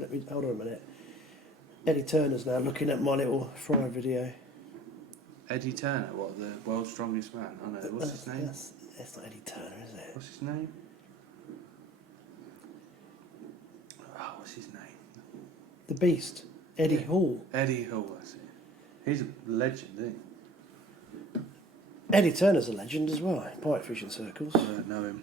Hold on a minute. Eddie Turner's now looking at my little fry video. Eddie Turner, what, the world's strongest man? I know. What's his name? That's not Eddie Turner, is it? What's his name? Oh, what's his name? The Beast. Eddie Hall. Eddie Hall, that's it. He's a legend, isn't he? Eddie Turner's a legend as well. Pike fishing circles. I don't know him.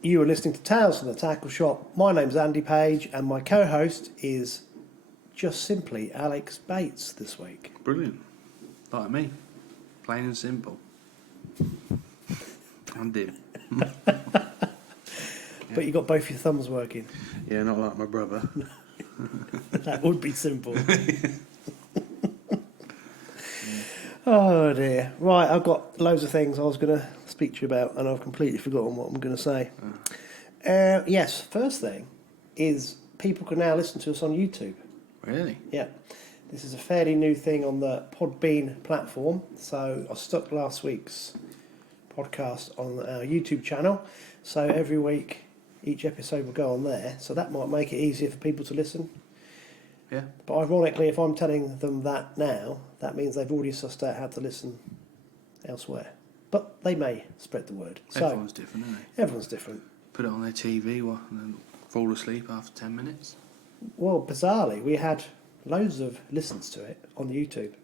You are listening to Tales from the Tackle Shop. My name's Andy Page and my co-host is just simply Alex Bates this week. Brilliant. Like me. Plain and simple. I'm dim. But you got both your thumbs working. Yeah, not like my brother. That would be simple. Oh dear. Right, I've got loads of things I was going to speak to you about and I've completely forgotten what I'm going to say. Yes, first thing is people can now listen to us on YouTube. Really? Yeah. This is a fairly new thing on the Podbean platform. So I stuck last week's podcast on our YouTube channel. So every week, each episode will go on there. So that might make it easier for people to listen. Yeah. But ironically, if I'm telling them that now, that means they've already sussed out how to listen elsewhere. But they may spread the word. Everyone's different, isn't they? Everyone's different. Put it on their TV and then fall asleep after 10 minutes. Well, bizarrely, we had loads of listens to it on YouTube.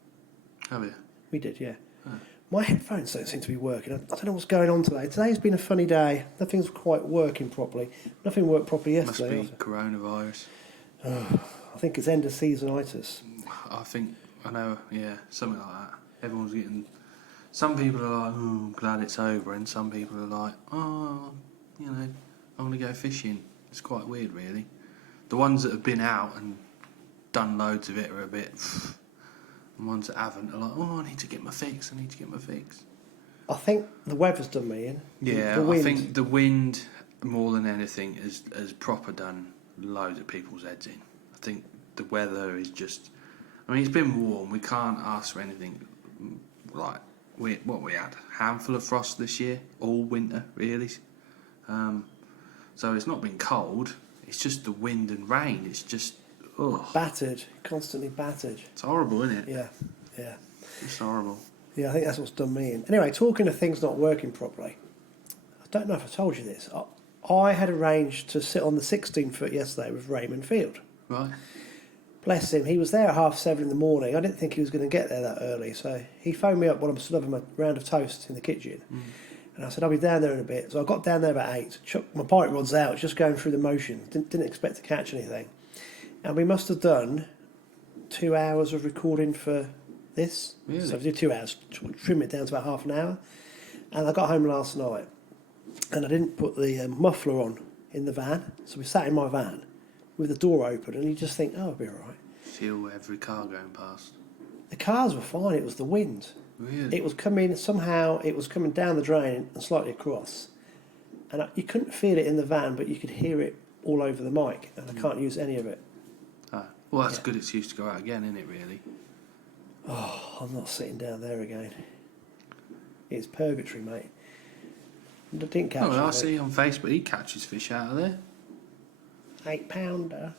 Have you? We did, yeah. Oh. My headphones don't seem to be working. I don't know what's going on today. Today's been a funny day. Nothing's quite working properly. Nothing worked properly yesterday. Must be coronavirus. I think it's end of seasonitis. I think, I know, yeah, something like that. Everyone's getting... Some people are like, oh, I'm glad it's over, and some people are like, oh, you know, I'm going to go fishing. It's quite weird, really. The ones that have been out and done loads of it are a bit... And ones that haven't are like, oh, I need to get my fix, I think the weather's done me in. Yeah, I think the wind, more than anything, has proper done loads of people's heads in. I think the weather is just... I mean, it's been warm. We can't ask for anything like... we had a handful of frost this year, all winter, really. So it's not been cold. It's just the wind and rain. It's just... Ugh. Battered, constantly battered. It's horrible, isn't it? Yeah. It's horrible. Yeah, I think that's what's done me in. Anyway, talking of things not working properly, I don't know if I told you this. I had arranged to sit on the 16-foot yesterday with Raymond Field. Right. Bless him. He was there at 7:30 in the morning. I didn't think he was going to get there that early. So he phoned me up when I'm still having my round of toast in the kitchen. And I said, I'll be down there in a bit. So I got down there about 8, chucked my pipe rods out, just going through the motions. Didn't expect to catch anything. And we must have done 2 hours of recording for this. Really? So we did 2 hours, trim it down to about half an hour. And I got home last night and I didn't put the muffler on in the van. So we sat in my van with the door open and you just think, oh, it'll be all right. Feel every car going past. The cars were fine, it was the wind. Really? It was coming down the drain and slightly across. And you couldn't feel it in the van, but you could hear it all over the mic. And I can't use any of it. Ah, well, that's a good excuse to go out again, isn't it, really? Oh, I'm not sitting down there again. It's purgatory, mate. I didn't catch I it. see on Facebook he catches fish out of there. 8-pounder.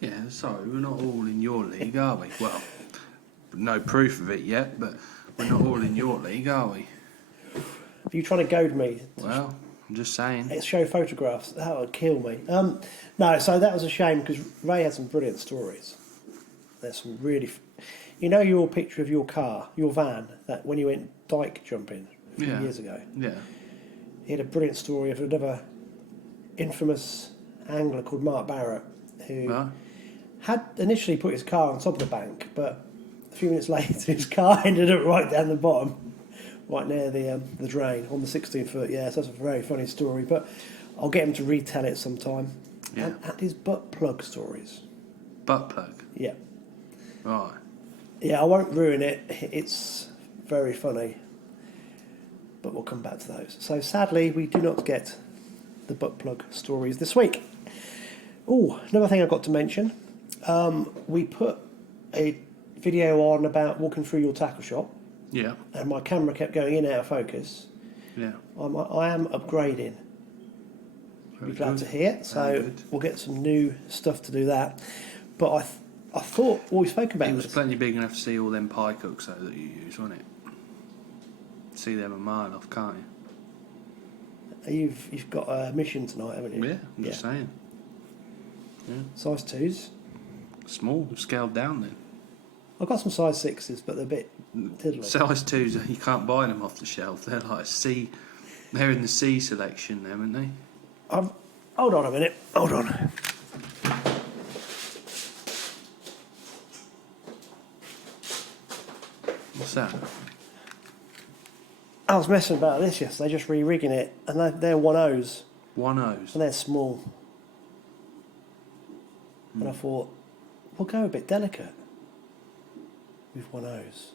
Yeah, sorry, we're not all in your league, are we? Well, no proof of it yet, but we're not all in your league, are we? Are you trying to goad me? Well, I'm just saying. Let's show photographs. That would kill me. No, so that was a shame because Ray had some brilliant stories. There's some really... You know your picture of your car, your van, that when you went dike jumping a few years ago? Yeah. He had a brilliant story of another infamous angler called Mark Barrett who had initially put his car on top of the bank, but a few minutes later his car ended up right down the bottom, right near the drain on the 16-foot. Yeah, so that's a very funny story, but I'll get him to retell it sometime. Yeah. And his butt plug stories. Butt plug? Yeah. Right. Yeah, I won't ruin it. It's very funny. But we'll come back to those. So sadly, we do not get the butt plug stories this week. Oh, another thing I've got to mention. We put a video on about walking through your tackle shop, Yeah. and my camera kept going in and out of focus, Yeah. I am upgrading. You'll be glad to hear. So we'll get some new stuff to do that. But I thought what we spoke about it was plenty big enough to see all them pie cooks though that you use, wasn't it? See them a mile off, can't you? You've got a mission tonight, haven't you? Yeah, I'm just saying. Yeah. Size 2s. Small, scaled down then. I've got some size 6s, but they're a bit tiddly. Size 2s, you can't buy them off the shelf. They're like C. They're in the C selection, them, aren't they? Hold on a minute. Hold on. What's that? I was messing about this yesterday, just re-rigging it, and they're 1.0s. 1.0s. And they're small. And I thought, we'll go a bit delicate with 1.0s.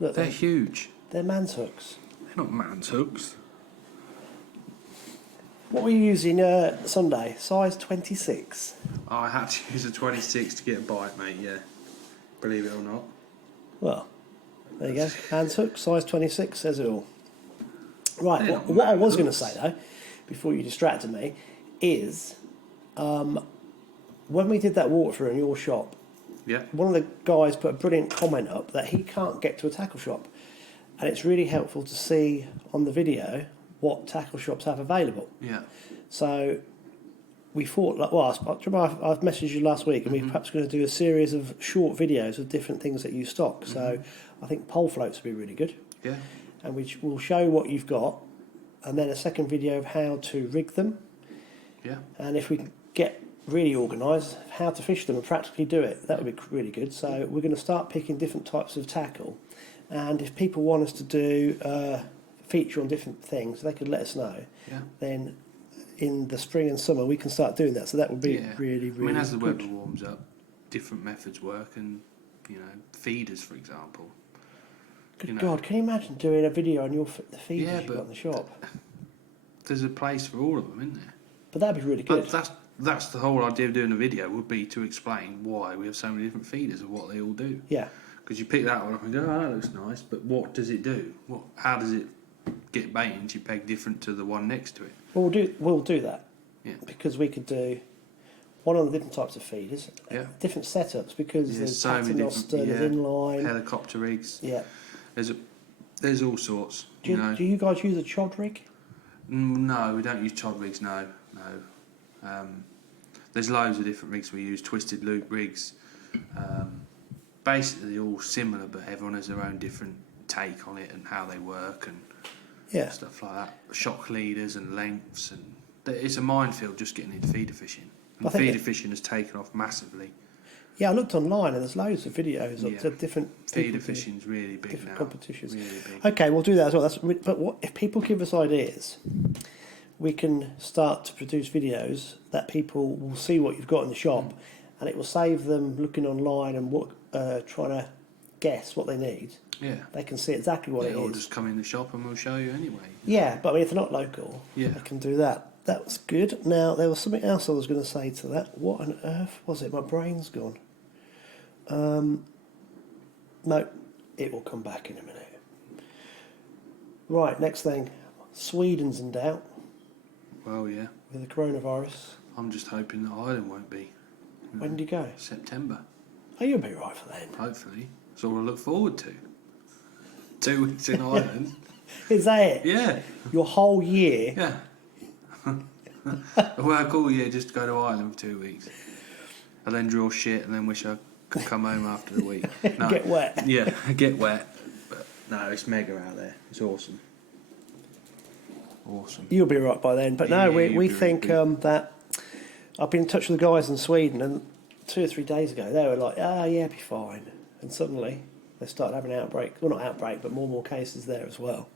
Look, They're huge. They're man's hooks. They're not man's hooks. What were you using Sunday? Size 26. Oh, I had to use a 26 to get a bite, mate, yeah. Believe it or not. Well, there you go. Man's hook, size 26, says it all. Right, They're what I was not going to say, though, before you distracted me, is when we did that walkthrough in your shop, Yeah. one of the guys put a brilliant comment up that he can't get to a tackle shop. And it's really helpful to see on the video what tackle shops have available. Yeah. So we thought, like, well, I've messaged you last week, and we're perhaps going to do a series of short videos of different things that you stock. So I think pole floats would be really good. Yeah. And we'll show what you've got, and then a second video of how to rig them. Yeah. And if we can get really organised, how to fish them and practically do it, that would be really good. So we're going to start picking different types of tackle, and if people want us to do feature on different things, they could let us know. Yeah. Then in the spring and summer we can start doing that. So that would be really, really I mean, as the good. weather warms up, different methods work, and feeders, for example. Good God, can you imagine doing a video on the feeders you've got in the shop? There's a place for all of them, isn't there? But that'd be really good. But that's the whole idea of doing a video, would be to explain why we have so many different feeders and what they all do. Yeah. Because you pick that one up and go, oh, that looks nice, but what does it do? How does it get bait into your peg different to the one next to it? Well, we'll do that. Yeah. Because we could do one of the different types of feeders, different setups, because there's so many paternoster, different, there's inline, helicopter rigs. Yeah. There's all sorts. Do you guys use a chod rig? No, we don't use chod rigs. No. There's loads of different rigs we use. Twisted loop rigs. Basically, all similar, but everyone has their own different take on it and how they work and stuff like that. Shock leaders and lengths, and it's a minefield just getting into feeder fishing. And feeder fishing has taken off massively. Yeah, I looked online and there's loads of videos of different feeder fishing's really big different now. competitions. Really big. Okay, we'll do that as well. But if people give us ideas, we can start to produce videos that people will see what you've got in the shop, and it will save them looking online and trying to guess what they need. Yeah. They can see exactly what it is. Or just come in the shop and we'll show you anyway. Yeah, but I mean, if they're not local, they can do that. That was good. Now, there was something else I was going to say to that. What on earth was it? My brain's gone. No, it will come back in a minute. Right, next thing. Sweden's in doubt. Well, yeah. With the coronavirus. I'm just hoping that Ireland won't be. When did you go? September. Oh, you'll be right for then. Hopefully. That's all I look forward to. 2 weeks in Ireland. Is that it? Yeah. Your whole year? Yeah. I work all year just to go to Ireland for 2 weeks. And then draw shit and then wish I could come home after the week. No. Get wet. Yeah, get wet. But no, it's mega out there. It's awesome. Awesome. You'll be right by then. But no, we think that... I've been in touch with the guys in Sweden, and 2 or 3 days ago they were like, it'll be fine. And suddenly they started having outbreaks. Well, not outbreak, but more and more cases there as well.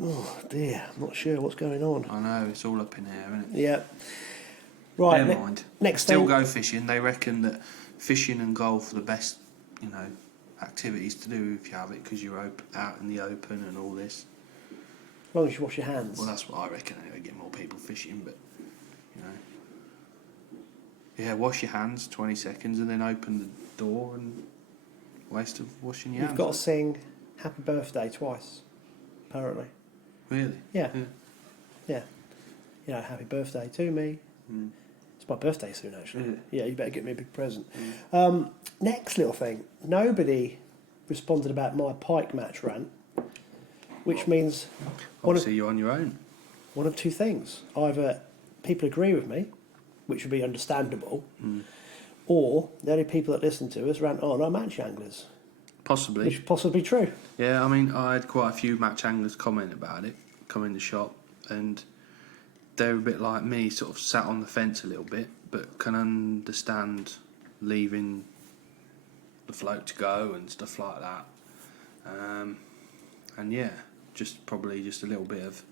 Oh dear, I'm not sure what's going on. I know, it's all up in there, isn't it? Yeah. Right. Never mind. Next Still thing. go fishing. They reckon that fishing and golf are the best, activities to do if you have it, because you're out in the open and all this. As long as you wash your hands. Well, that's what I reckon. Anyway, get more people fishing, but yeah, wash your hands 20 seconds and then open the door and waste of washing your You've hands. got to sing happy birthday twice, apparently. Really? Yeah. Yeah. You know, happy birthday to me. Mm. It's my birthday soon, actually. Is it? Yeah, you better get me a big present. Mm. Next little thing. Nobody responded about my pike match rant, which means Obviously, you're on your own. one of two things. Either people agree with me, which would be understandable, or the only people that listen to us rant on are match anglers, Possibly. which is possibly true. Yeah, I mean, I had quite a few match anglers comment about it, come in the shop, and they're a bit like me, sort of sat on the fence a little bit, but can understand leaving the float to go and stuff like that. And yeah, probably just a little bit of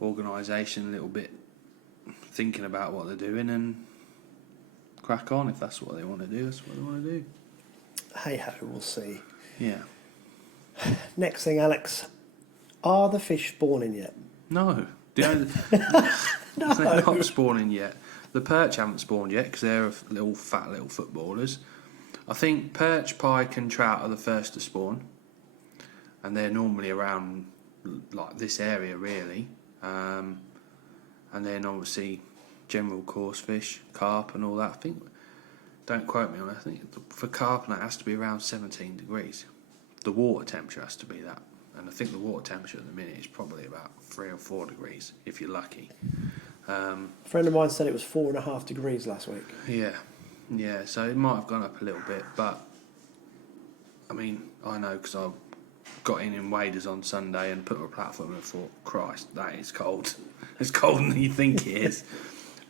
organisation, a little bit thinking about what they're doing, and crack on. If that's what they want to do, that's what they want to do. Hey ho, we'll see. Yeah. Next thing, Alex, are the fish spawning yet? No. They're not spawning yet. The perch haven't spawned yet because they're little fat little footballers. I think perch, pike and trout are the first to spawn, and they're normally around like this area really. And then obviously general coarse fish, carp and all that. I think, don't quote me on it, I think for carp and that has to be around 17 degrees. The water temperature has to be that. And I think the water temperature at the minute is probably about 3 or 4 degrees, if you're lucky. A friend of mine said it was 4.5 degrees last week. Yeah, so it might have gone up a little bit, but I mean, I know because I got in waders on Sunday and put on a platform and I thought, Christ, that is cold. It's colder than you think it is.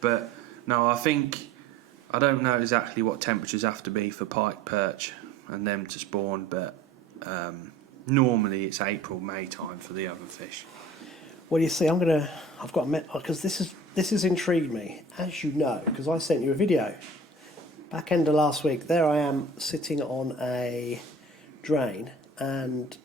But no, I don't know exactly what temperatures have to be for pike, perch and them to spawn, but normally it's April, May time for the other fish. Well, you see, I've got a because this has intrigued me, as you know, because I sent you a video back end of last week. There I am sitting on a drain, and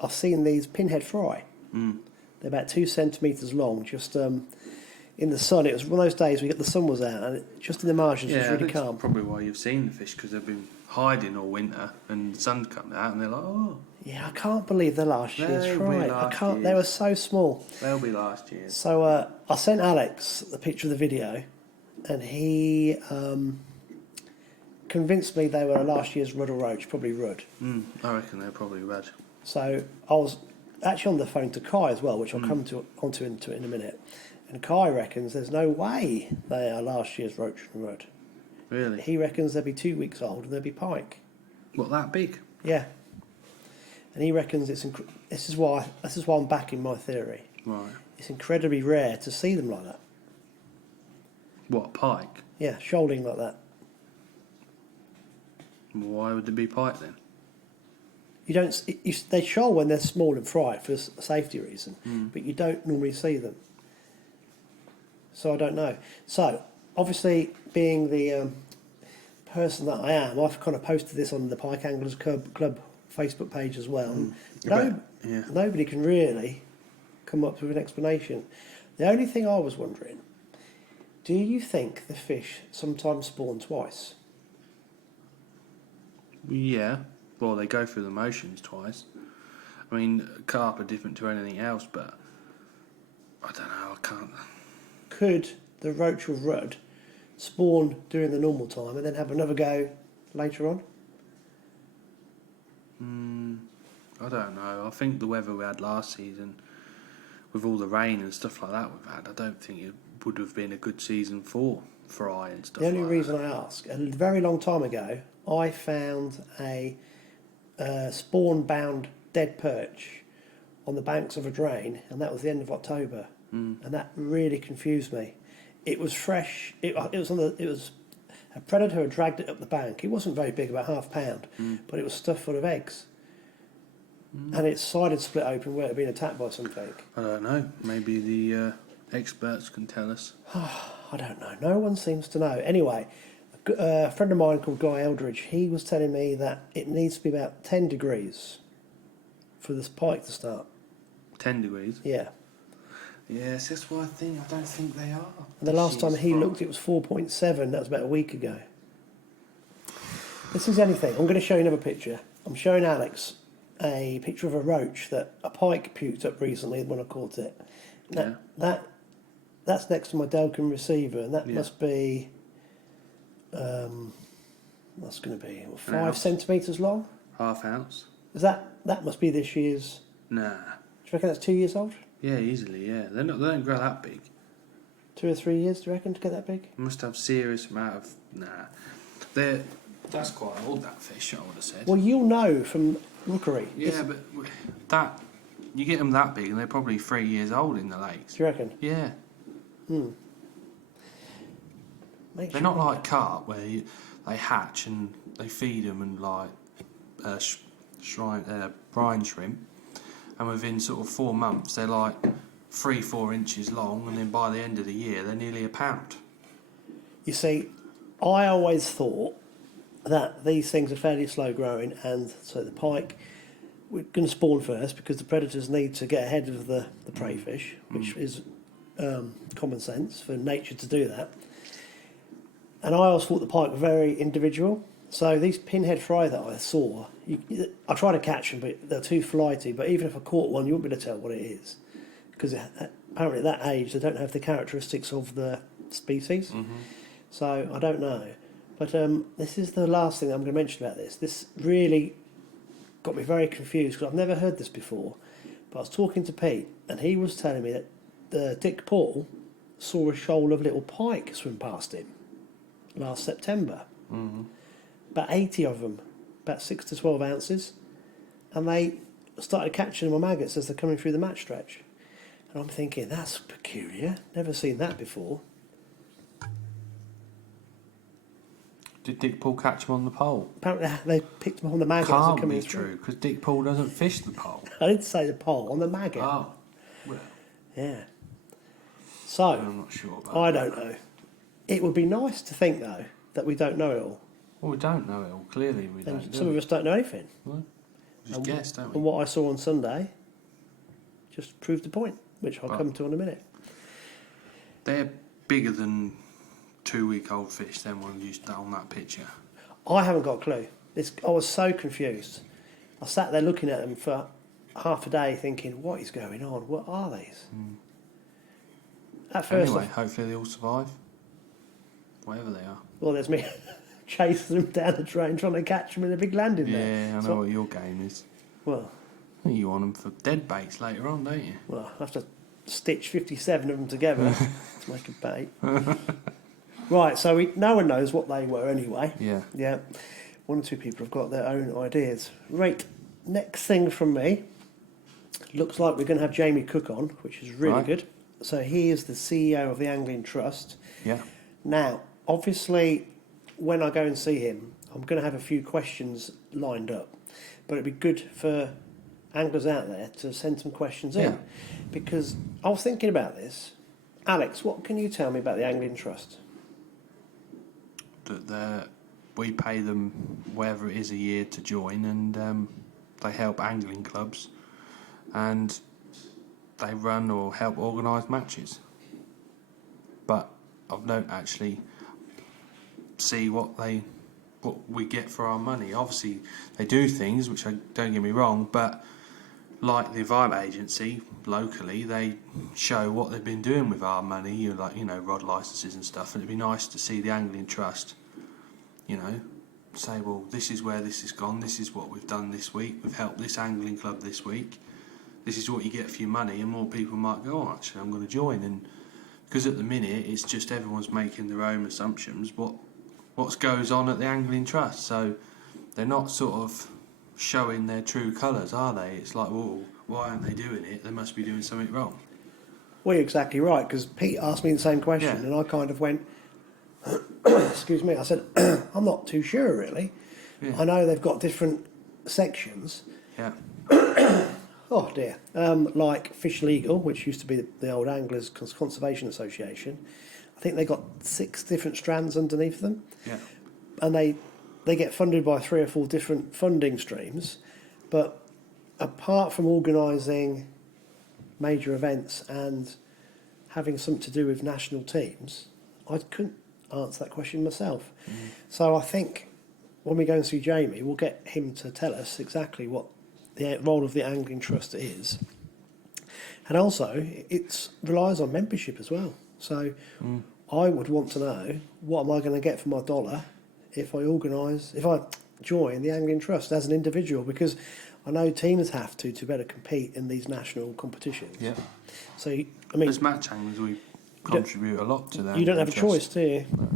I've seen these pinhead fry. They're about 2 centimetres long, just in the sun. It was one of those days the sun was out, and just in the margins it was really calm. That's probably why you've seen the fish, because they've been hiding all winter and the sun's come out and they're like, oh. Yeah, I can't believe they're last year's fry. I can't. They were so small. They'll be last year's. So I sent Alex the picture of the video, and he convinced me they were last year's rudd or roach, probably rudd. I reckon they're probably red. So I was actually on the phone to Kai as well, which I'll come onto into it in a minute. And Kai reckons there's no way they are last year's roach and rudd. Really? He reckons they'll be 2 weeks old and they'll be pike. What, that big? Yeah. And he reckons this is why I'm backing my theory. Right. It's incredibly rare to see them like that. What, pike? Yeah, shoaling like that. Why would they be pike then? You don't. They shoal when they're small and fried for a safety reason, but you don't normally see them. So I don't know. So obviously, being the person that I am, I've kind of posted this on the Pike Anglers Club Facebook page as well. Nobody can really come up with an explanation. The only thing I was wondering, do you think the fish sometimes spawn twice? Yeah. Well, they go through the motions twice. I mean, carp are different to anything else, but I don't know, I can't. Could the roach or rudd spawn during the normal time and then have another go later on? I don't know. I think the weather we had last season, with all the rain and stuff like that we've had, I don't think it would have been a good season for fry and stuff like that. The only reason I ask, a very long time ago, I found a spawn-bound dead perch on the banks of a drain, and that was the end of October, and that really confused me. It was fresh. It was a predator had dragged it up the bank. It wasn't very big, about £half pound, but it was stuffed full of eggs, and its side had split open where it had been attacked by something. I don't know. Maybe the experts can tell us. I don't know. No one seems to know. Anyway, a friend of mine called Guy Eldridge, he was telling me that it needs to be about 10 degrees for this pike to start. 10 degrees? Yeah. Yes, that's what I don't think they are. And the last time he looked, it was 4.7. That was about a week ago. This is anything. I'm going to show you another picture. I'm showing Alex a picture of a roach that a pike puked up recently when I caught it. That's next to my Delcom receiver, and that must be, what's going to be 5 centimetres long. Half ounce. Is that must be this year's? Nah. Do you reckon that's 2 years old? Yeah, easily. Yeah, they don't grow that big. 2 or 3 years, do you reckon, to get that big? Must have serious amount of That's quite old, that fish, I would have said. Well, you'll know from rookery. Yeah, but that you get them that big, and they're probably 3 years old in the lakes. Do you reckon? Yeah. They're not like carp where they hatch and they feed them and like brine shrimp, and within sort of 4 months they're like 3-4 inches long, and then by the end of the year they're nearly a pound. You see, I always thought that these things are fairly slow growing, and so the pike we're going to spawn first because the predators need to get ahead of the prey fish, which is common sense for nature to do that. And I always thought the pike were very individual. So these pinhead fry that I saw, I try to catch them, but they're too flighty. But even if I caught one, you wouldn't be able to tell what it is, because apparently at that age they don't have the characteristics of the species. So I don't know. But this is the last thing I'm going to mention about this. This really got me very confused because I've never heard this before. But I was talking to Pete, and he was telling me that Dick Paul saw a shoal of little pike swim past him last September. About 80 of them, about 6 to 12 ounces. And they started catching them on maggots as they're coming through the match stretch. And I'm thinking, that's peculiar. Never seen that before. Did Dick Paul catch them on the pole? Apparently they picked them up on the maggot as they're Can't coming be through. true, because Dick Paul doesn't fish the pole. I didn't say the pole, on the maggot. Oh, well, Yeah. So, I'm not sure about I that. don't know. It would be nice to think, though, that we don't know it all. Well, we don't know it all. Clearly, we And don't. some of us don't know anything. Well, just guess, don't we? And what I saw on Sunday just proved the point, which I'll Right. come to in a minute. They're bigger than 2-week-old fish, them ones used on that picture. I haven't got a clue. I was so confused. I sat there looking at them for half a day thinking, what is going on? What are these? At first, Anyway, hopefully they all survive. Whatever they are. well, there's me chasing them down the drain trying to catch them in a big landing there. Yeah, I know what your game is. Well, I think you want them for dead baits later on, don't you? I'll have to stitch 57 of them together to make a bait. Right, so no one knows what they were anyway. Yeah. Yeah. 1 or 2 people have got their own ideas. Right, next thing from me. Looks like we're going to have Jamie Cook on, which is really good. So he is the CEO of the Angling Trust. Yeah. Now, obviously, when I go and see him, I'm going to have a few questions lined up. But it'd be good for anglers out there to send some questions in. Because I was thinking about this. Alex, what can you tell me about the Angling Trust? That we pay them whatever it is a year to join, and they help angling clubs, and they run or help organise matches. But I don't actually see what we get for our money. Obviously, they do things which don't get me wrong, but like the Vibe Agency locally, they show what they've been doing with our money, rod licences and stuff. And it'd be nice to see the Angling Trust, say, well, this is where this has gone, this is what we've done this week, we've helped this angling club this week, this is what you get for your money, and more people might go, oh, actually, I'm going to join. And because at the minute, it's just everyone's making their own assumptions what goes on at the Angling Trust. So they're not sort of showing their true colours, are they? It's like, well, why aren't they doing it? They must be doing something wrong. Well, you're exactly right, because Pete asked me the same question, and I kind of went, excuse me, I said, I'm not too sure, really. Yeah. I know they've got different sections. Yeah. Oh, dear. Like Fish Legal, which used to be the old Anglers Conservation Association. I think they got 6 different strands underneath them. Yeah. And they get funded by 3 or 4 different funding streams. But apart from organising major events and having something to do with national teams, I couldn't answer that question myself. So I think when we go and see Jamie, we'll get him to tell us exactly what the role of the angling trust is. And also, it relies on membership as well. So I would want to know, what am I going to get for my dollar if I join the angling trust as an individual? Because I know teams have to better compete in these national competitions. Yeah. So, I mean... As match anglers, we contribute a lot to that. You don't have a choice, do you? No.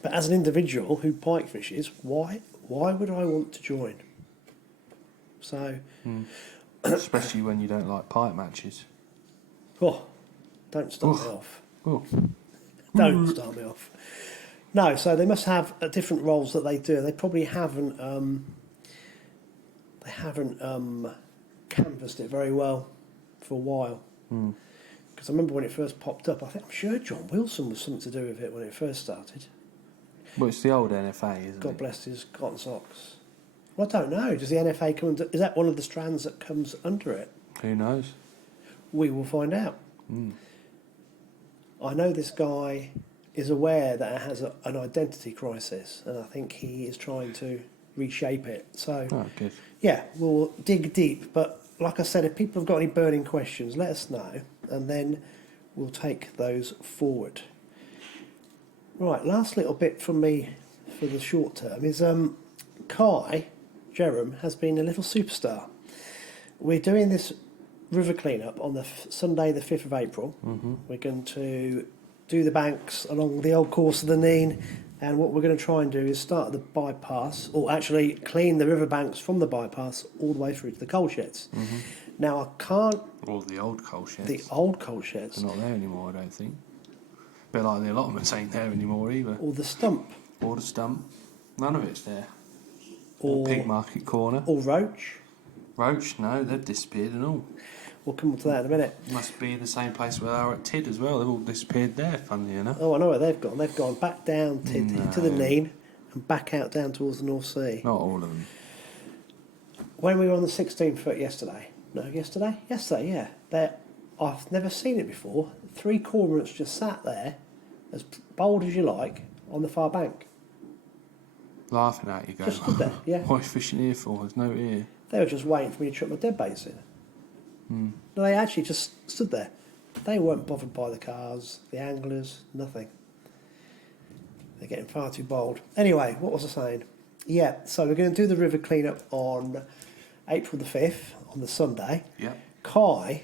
But as an individual who pike fishes, why would I want to join? So... Especially when you don't like pike matches. Oh, don't start me off. Oh. Don't start me off. No, so they must have different roles that they do. They probably haven't canvassed it very well for a while. Because I remember when it first popped up, I'm sure John Wilson was something to do with it when it first started. Well, it's the old NFA, isn't it? God bless his cotton socks. Well, I don't know. Does the NFA come under... Is that one of the strands that comes under it? Who knows? We will find out. I know this guy is aware that it has an identity crisis, and I think he is trying to reshape it. So, good. Yeah, we'll dig deep. But like I said, if people have got any burning questions, let us know, and then we'll take those forward. Right, last little bit from me for the short term is Kai Jerem has been a little superstar. We're doing this river cleanup on the Sunday the 5th of April. We're going to do the banks along the old course of the Nene, and what we're going to try and do is start the bypass, or actually clean the river banks from the bypass all the way through to the coal sheds. Now I can't... All the old coal sheds. The old coal sheds. They're not there anymore, I don't think. But like the allotments ain't there anymore either. Or the stump. Or the stump. None of it's there. Or Pig Market Corner. Or Roach. Roach, no, they've disappeared and all. We'll come to that in a minute. Must be the same place where they are at Tid as well. They've all disappeared there, funnily enough. Oh, I know where they've gone. They've gone back down to the Nene and back out down towards the North Sea. Not all of them. When we were on the 16-foot yesterday, yeah. I've never seen it before. 3 cormorants just sat there, as bold as you like, on the far bank. Laughing at you, going, Just stood there, yeah. What are you fishing here for? There's no here. They were just waiting for me to chuck my dead baits in. No, they actually just stood there. They weren't bothered by the cars, the anglers, nothing. They're getting far too bold. Anyway, what was I saying? Yeah, so we're going to do the river cleanup on April the 5th, on the Sunday. Yeah. Kai,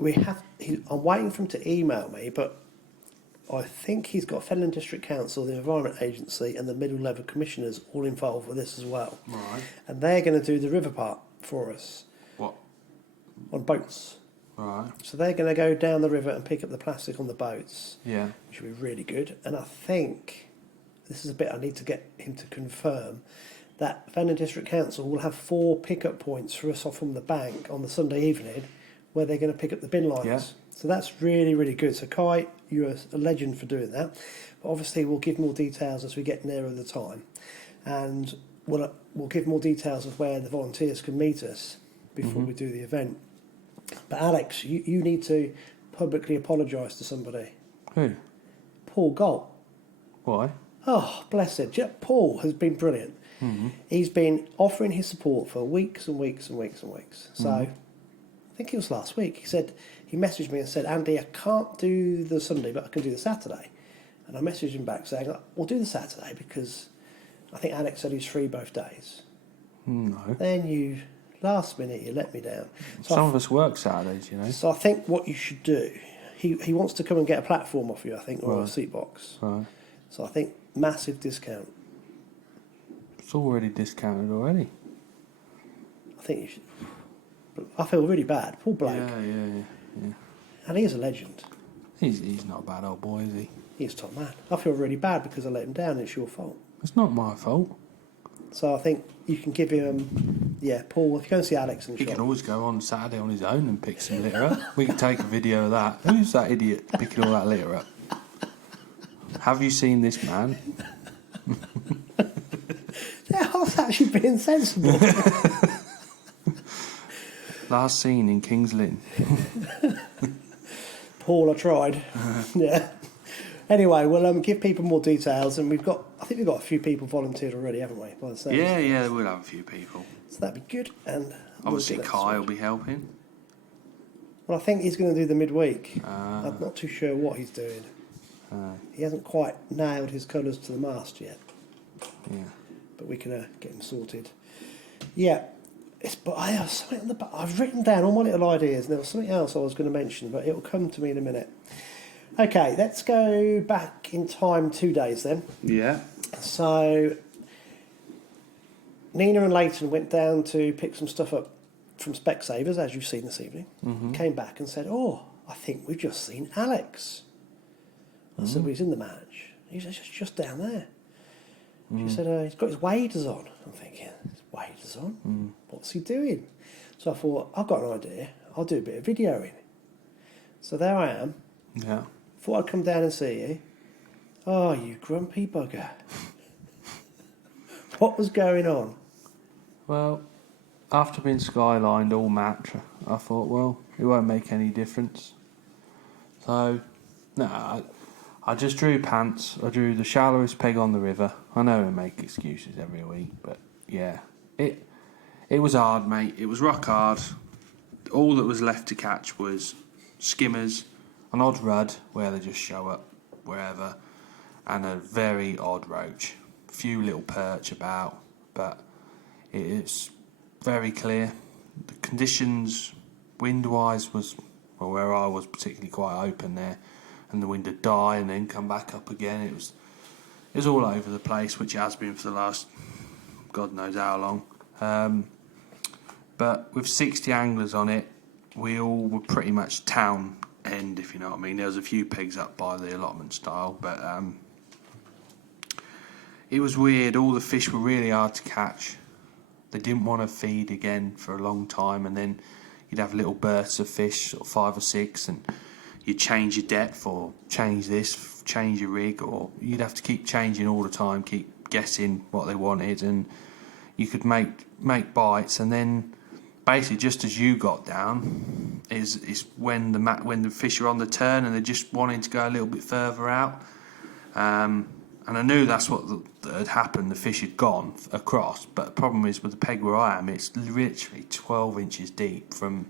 I'm waiting for him to email me, but I think he's got Fenland District Council, the Environment Agency and the middle level commissioners all involved with this as well. Right. And they're going to do the river part for us. What? On boats. Right. So they're going to go down the river and pick up the plastic on the boats. Yeah. Which will be really good. And I think, this is a bit I need to get him to confirm, that Fenland District Council will have 4 pickup points for us off from the bank on the Sunday evening where they're going to pick up the bin lines. Yeah. So that's really, really good. So Kai, you're a legend for doing that. But obviously we'll give more details as we get nearer the time. And we'll give more details of where the volunteers can meet us before we do the event. But Alex, you need to publicly apologise to somebody. Who? Paul Galt. Why? Oh, bless him. Paul has been brilliant. He's been offering his support for weeks and weeks and weeks and weeks. So I think it was last week. He messaged me and said, Andy, I can't do the Sunday, but I can do the Saturday. And I messaged him back saying, we'll do the Saturday because I think Alex said he's free both days. No. Then last minute, you let me down. So Some of us work Saturdays, you know. So I think what you should do, he wants to come and get a platform off you, I think, or a seat box. Right. So I think massive discount. It's already discounted already. I think you should. I feel really bad. Poor bloke. Yeah. And he is a legend. He's not a bad old boy, is he? He's top man. I feel really bad because I let him down. It's your fault. It's not my fault. So I think you can give him, Paul, if you go and see Alex in the He shop. can always go on Saturday on his own and pick some litter up. We can take a video of that. Who's that idiot picking all that litter up? Have you seen this man? Yeah, I was actually being sensible. Last seen in King's Lynn. Paul, I tried. Yeah. Anyway, we'll give people more details, and I think think we've got a few people volunteered already, haven't we? By the sounds Yeah, of it. yeah, we'll have a few people. So that'd be good. And Obviously, we'll get that Kai will sorted. be helping. Well, I think he's going to do the midweek. Ah. I'm not too sure what he's doing. He hasn't quite nailed his colours to the mast yet. Yeah. But we can get him sorted. Yeah. But I have something on the back. I've written down all my little ideas, and there was something else I was going to mention, but it will come to me in a minute. Okay, let's go back in time 2 days then. Yeah. So, Nina and Leighton went down to pick some stuff up from Specsavers, as you've seen this evening. Came back and said, "Oh, I think we've just seen Alex." I said, "Well, he's in the match." He said, "Just down there." She said, "He's got his waders on." I'm thinking, his waders on? What's he doing? So I thought, I've got an idea. I'll do a bit of videoing. So there I am. Yeah. Thought I'd come down and see you. Oh, you grumpy bugger. What was going on? Well, after being skylined all match, I thought, well, it won't make any difference. So, no, I just drew pants. I drew the shallowest peg on the river. I know I make excuses every week, but yeah, it was hard, mate. It was rock hard. All that was left to catch was skimmers, an odd rudd where they just show up wherever, and a very odd roach. Few little perch about, but it's very clear. The conditions, wind-wise, was where I was particularly quite open there, and the wind would die and then come back up again. It was all over the place, which it has been for the last God knows how long. But with 60 anglers on it, we all were pretty much town end, if you know what I mean. There was a few pegs up by the allotment style, but it was weird. All the fish were really hard to catch. They didn't want to feed again for a long time, and then you'd have little bursts of fish, sort of 5 or 6, and you'd change your depth or change this, change your rig, or you'd have to keep changing all the time, keep guessing what they wanted, and you could make bites, and then basically just as you got down is when the fish are on the turn and they're just wanting to go a little bit further out. And I knew that's what that had happened. The fish had gone across, but the problem is with the peg where I am, it's literally 12 inches deep from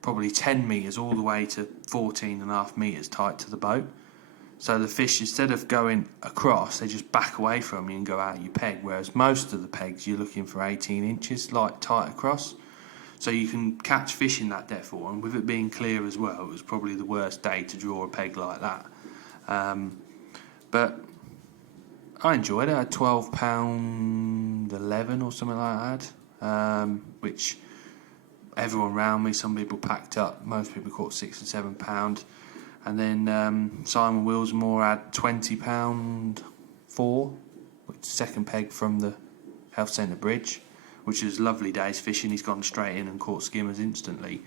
probably 10 metres all the way to 14.5 metres tight to the boat. So the fish, instead of going across, they just back away from you and go out your peg, whereas most of the pegs you're looking for 18 inches, like tight across. So you can catch fish in that depth water, and with it being clear as well, it was probably the worst day to draw a peg like that. But I enjoyed it. I had £12.11 or something like that, which everyone around me, some people packed up, most people caught £6 and £7. And then Simon Willsmore had £20.4, which is second peg from the Health Centre Bridge, which is lovely days fishing. He's gone straight in and caught skimmers instantly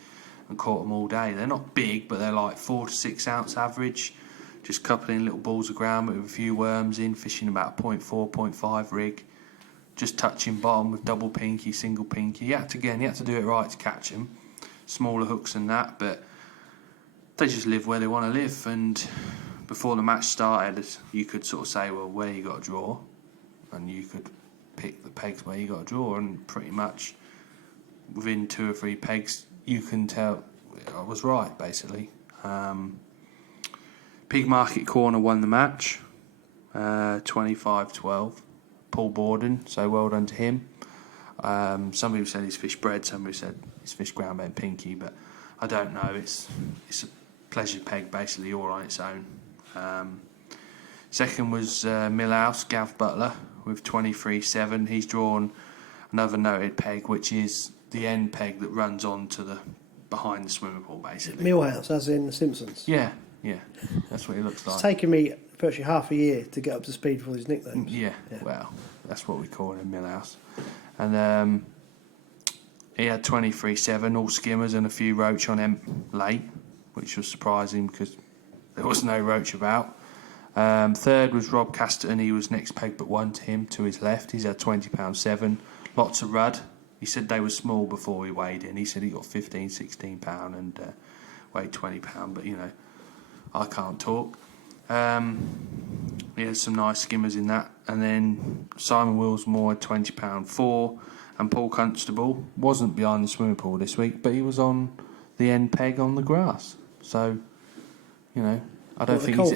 and caught them all day. They're not big, but they're like 4 to 6 ounce average, just coupling little balls of ground with a few worms in, fishing about 0.4, 0.5 rig, just touching bottom with double pinky, single pinky. You had to do it right to catch them. Smaller hooks than that, but they just live where they want to live. And before the match started, you could sort of say, well, where you got to draw, and you could pick the pegs where you got to draw, and pretty much within 2 or 3 pegs you can tell I was right, basically. Pig Market Corner won the match, 25-12. Paul Borden, so well done to him. Some people said he's fish bred, some people said he's fish ground bait pinky, but I don't know. It's a pleasure peg, basically, all on its own. Second was Millhouse, Gav Butler, with 23-7. He's drawn another noted peg, which is the end peg that runs on to the behind the swimming pool, basically. Millhouse, as in The Simpsons. Yeah, that's what he looks like. It's taken me virtually half a year to get up to speed with all his nicknames. Yeah, well, that's what we call him, Millhouse. And he had 23-7, all skimmers and a few roach on him late, which was surprising because there was no roach about. Third was Rob Casterton. He was next peg but one to him, to his left. He's had £20.7. Lots of rudd. He said they were small before he weighed in. He said he got £15, £16 and weighed £20, but, you know, I can't talk. He had some nice skimmers in that. And then Simon Willsmore had £20 4, and Paul Constable wasn't behind the swimming pool this week, but he was on the end peg on the grass. So, you know, I don't think he's...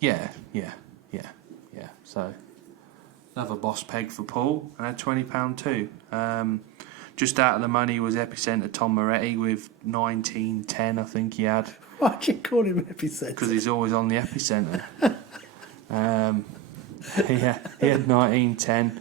Yeah. So, another boss peg for Paul, and had £20 too. Just out of the money was Epicenter Tom Moretti with 19.10, I think he had. Why'd you call him Epicenter? Because he's always on the Epicenter. He had 19.10,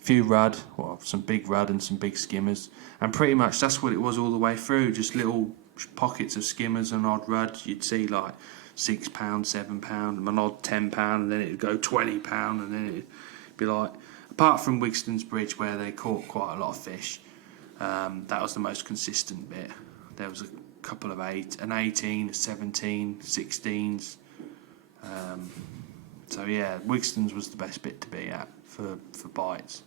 few rudd, well, some big rudd and some big skimmers, and pretty much that's what it was all the way through. Just little pockets of skimmers and odd rudd. You'd see like £6, £7, an odd £10, and then it'd go £20, and then it'd be like, apart from Wigston's Bridge where they caught quite a lot of fish, that was the most consistent bit. There was a couple of an 18, a 17, 16s. So yeah, Wigston's was the best bit to be at for bites.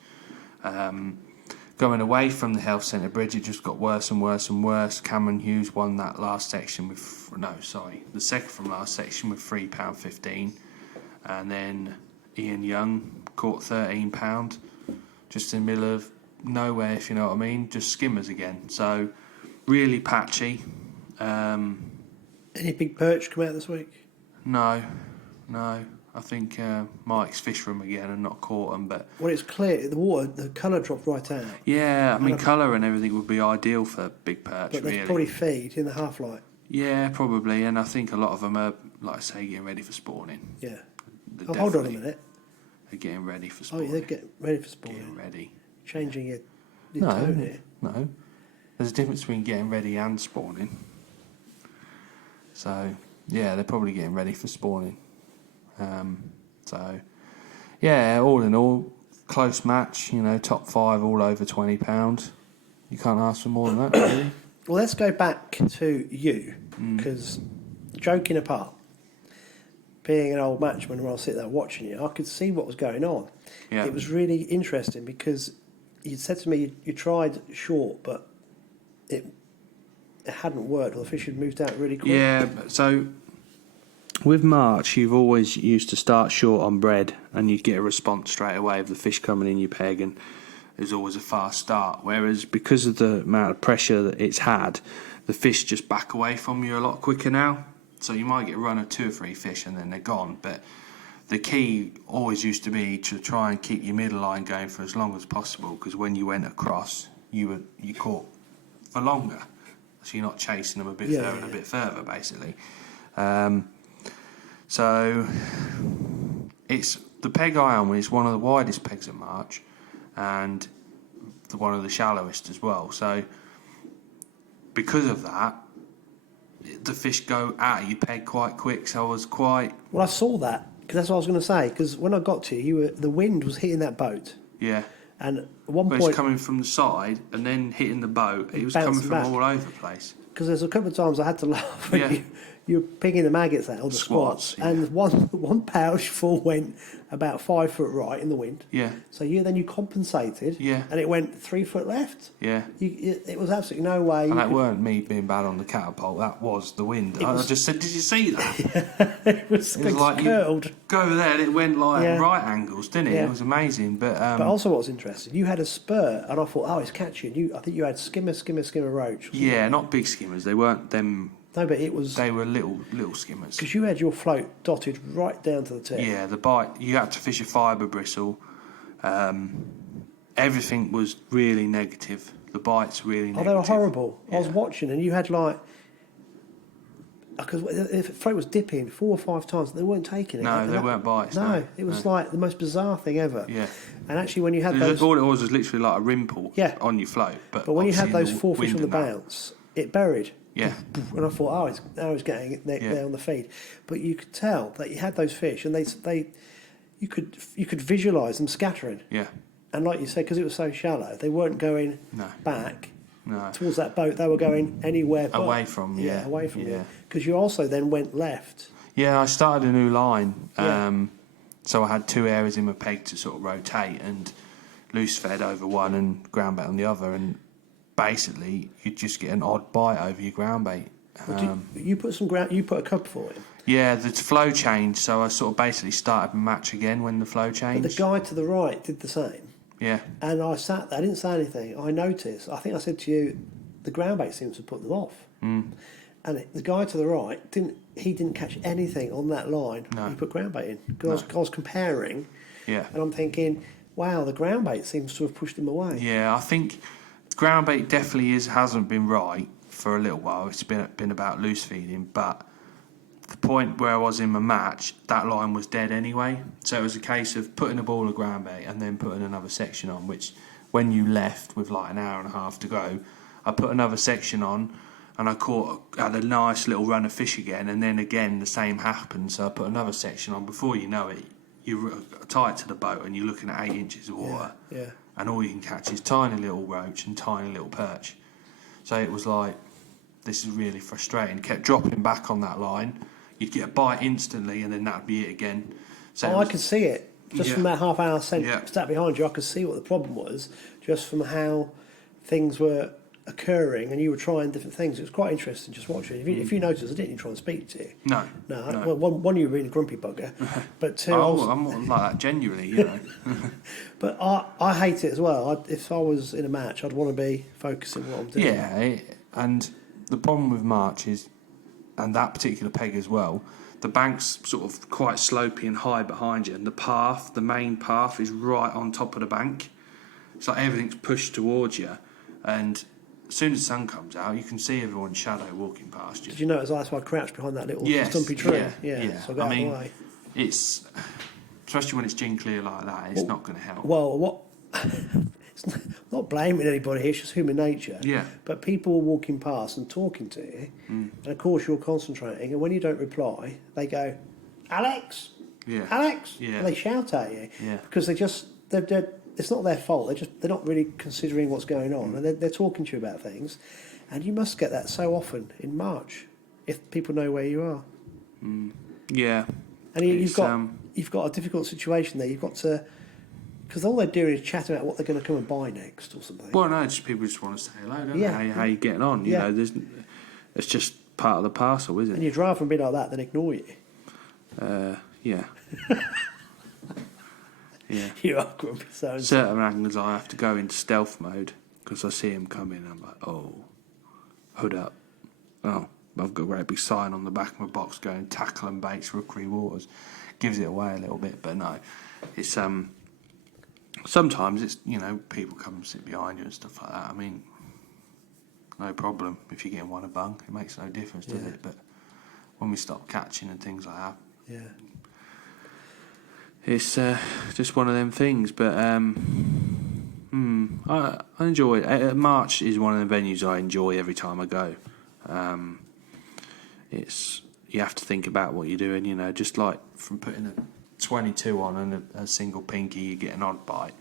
Going away from the health centre bridge, it just got worse and worse and worse. Cameron Hughes won that last section the second from last section with £3.15, and then Ian Young caught £13, just in the middle of nowhere, if you know what I mean, just skimmers again. So really patchy. Any big perch come out this week? No. I think Mike's fished for them again and not caught them. But well, it's clear the colour dropped right out. Yeah, I mean colour and everything would be ideal for big perch. But they probably feed in the half light. Yeah, probably, and I think a lot of them are, like I say, getting ready for spawning. Yeah. Hold on a minute. They're getting ready for spawning. Oh, yeah, they're getting ready for spawning. Getting ready. Changing your tone here. No. There's a difference between getting ready and spawning. So, yeah, they're probably getting ready for spawning. So, yeah, all in all, close match, you know, top 5 all over £20. You can't ask for more than that, really. Well, let's go back to you, because joking apart, being an old matchman when I was sitting there watching you, I could see what was going on. Yeah. It was really interesting because you said to me you tried short, but it hadn't worked, or the fish had moved out really quick. Yeah, so with March, you've always used to start short on bread, and you'd get a response straight away of the fish coming in your peg, and there's always a fast start. Whereas because of the amount of pressure that it's had, the fish just back away from you a lot quicker now. So you might get a run of 2 or 3 fish and then they're gone. But the key always used to be to try and keep your middle line going for as long as possible, because when you went across, you caught for longer. So you're not chasing them a bit further and a bit further, basically. So it's the peg I am is one of the widest pegs at March, and one of the shallowest as well. So because of that, the fish go out of your peg quite quick. So I was quite... Well, I saw that, because that's what I was going to say, because when I got to you, the wind was hitting that boat. Yeah. And at one point... It was coming from the side and then hitting the boat. It was coming from all over the place. Because there's a couple of times I had to laugh when you were picking the maggots out, or the squats, and one pouch full went about 5 foot right in the wind. Yeah. So you compensated. Yeah. And it went 3 foot left. Yeah. It was absolutely no way. And that weren't me being bad on the catapult. That was the wind. I just said, "Did you see that?" It was like curled. You go over there, and it went like right angles, didn't it? Yeah. It was amazing. But also, what was interesting, you had a spur, and I thought, oh, it's catching. I think you had skimmer roach. Yeah, not big skimmers. They weren't them. No, but it was... They were little skimmers. Because you had your float dotted right down to the tip. Yeah, the bite, you had to fish a fibre bristle. Everything was really negative. The bites really negative. Oh, they were horrible. Yeah. I was watching, and you had because if the float was dipping 4 or 5 times, they weren't taking it. No, they weren't bites. No, it was like the most bizarre thing ever. Yeah. And actually, when you had all it was literally like a rimple on your float. But when you had those 4 fish on the bounce, it buried. Yeah. And I thought, now he's getting it there on the feed. But you could tell that you had those fish, and you could visualise them scattering. Yeah. And like you said, because it was so shallow, they weren't going back towards that boat. They were going anywhere but away from away from you. Because you also then went left. Yeah, I started a new line. So I had 2 areas in my peg to sort of rotate, and loose fed over one and ground bait on the other, and basically, you just get an odd bite over your ground bait. You put some ground. You put a cup for him. Yeah, the flow changed, so I sort of basically started my match again when the flow But changed. the guy to the right did the same. Yeah. And I sat there, I didn't say anything. I noticed, I think I said to you, the ground bait seems to put them off. And the guy to the right, didn't catch anything on that line. No. He put ground bait in. Because I was comparing, Yeah. and I'm thinking, wow, the ground bait seems to have pushed him away. Yeah, I think ground bait definitely hasn't been right for a little while. It's been about loose feeding, but the point where I was in my match, that line was dead anyway. So it was a case of putting a ball of ground bait and then putting another section on, which when you left with like an hour and a half to go, I put another section on and I had a nice little run of fish again, and then again the same happened, so I put another section on. Before you know it, you tie it to the boat and you're looking at 8 inches of water, Yeah. and all you can catch is tiny little roach and tiny little perch. So it was like, this is really frustrating. Kept dropping back on that line. You'd get a bite instantly, and then that'd be it again. So I could see it. Just from that half hour sat behind you, I could see what the problem was, just from how things were occurring and you were trying different things. It was quite interesting just watching. If you noticed, I didn't even try and speak to you. No. Well, one, you were really grumpy bugger, but two, I'm not like that genuinely, you know. But I hate it as well. If I was in a match, I'd want to be focusing on what I'm doing. Yeah, and the problem with March is, and that particular peg as well, the bank's sort of quite slopey and high behind you, and the main path is right on top of the bank. It's like everything's pushed towards you, and as soon as the sun comes out, you can see everyone's shadow walking past you. Did you notice that's why I crouched behind that little Yes, stumpy tree? yeah. So I got out of the way. It's, especially when it's gin clear like that, it's not going to help. Well, it's not blaming anybody here, it's just human nature. Yeah. But people are walking past and talking to you, and of course you're concentrating, and when you don't reply, they go, Alex! Yeah. Alex! Yeah. And they shout at you. Yeah. Because it's not their fault, they're not really considering what's going on, and they're talking to you about things, and you must get that so often in March, if people know where you are. Yeah. And you've got a difficult situation there. You've got to, because all they're doing is chatting about what they're going to come and buy next or something. Well, no, just people just want to say hello, don't Yeah. they? How you getting on? You know, it's just part of the parcel, isn't And it? you'd rather them be like that than ignore you. Yeah. Yeah. You are grumpy, so. Certain anglers I have to go into stealth mode because I see him coming. I'm like, oh, hood up. Oh, I've got a great big sign on the back of my box going tackle and baits, rookery waters. Gives it away a little bit, but no, it's sometimes it's, you know, people come and sit behind you and stuff like that. I mean, no problem if you're getting one a bung, it makes no difference, does it? But when we stop catching and things like that, Yeah. it's just one of them things. But I enjoy it. March is one of the venues I enjoy every time I go. It's, you have to think about what you're doing, you know, just like from putting a 22 on and a single pinky, you get an odd bite,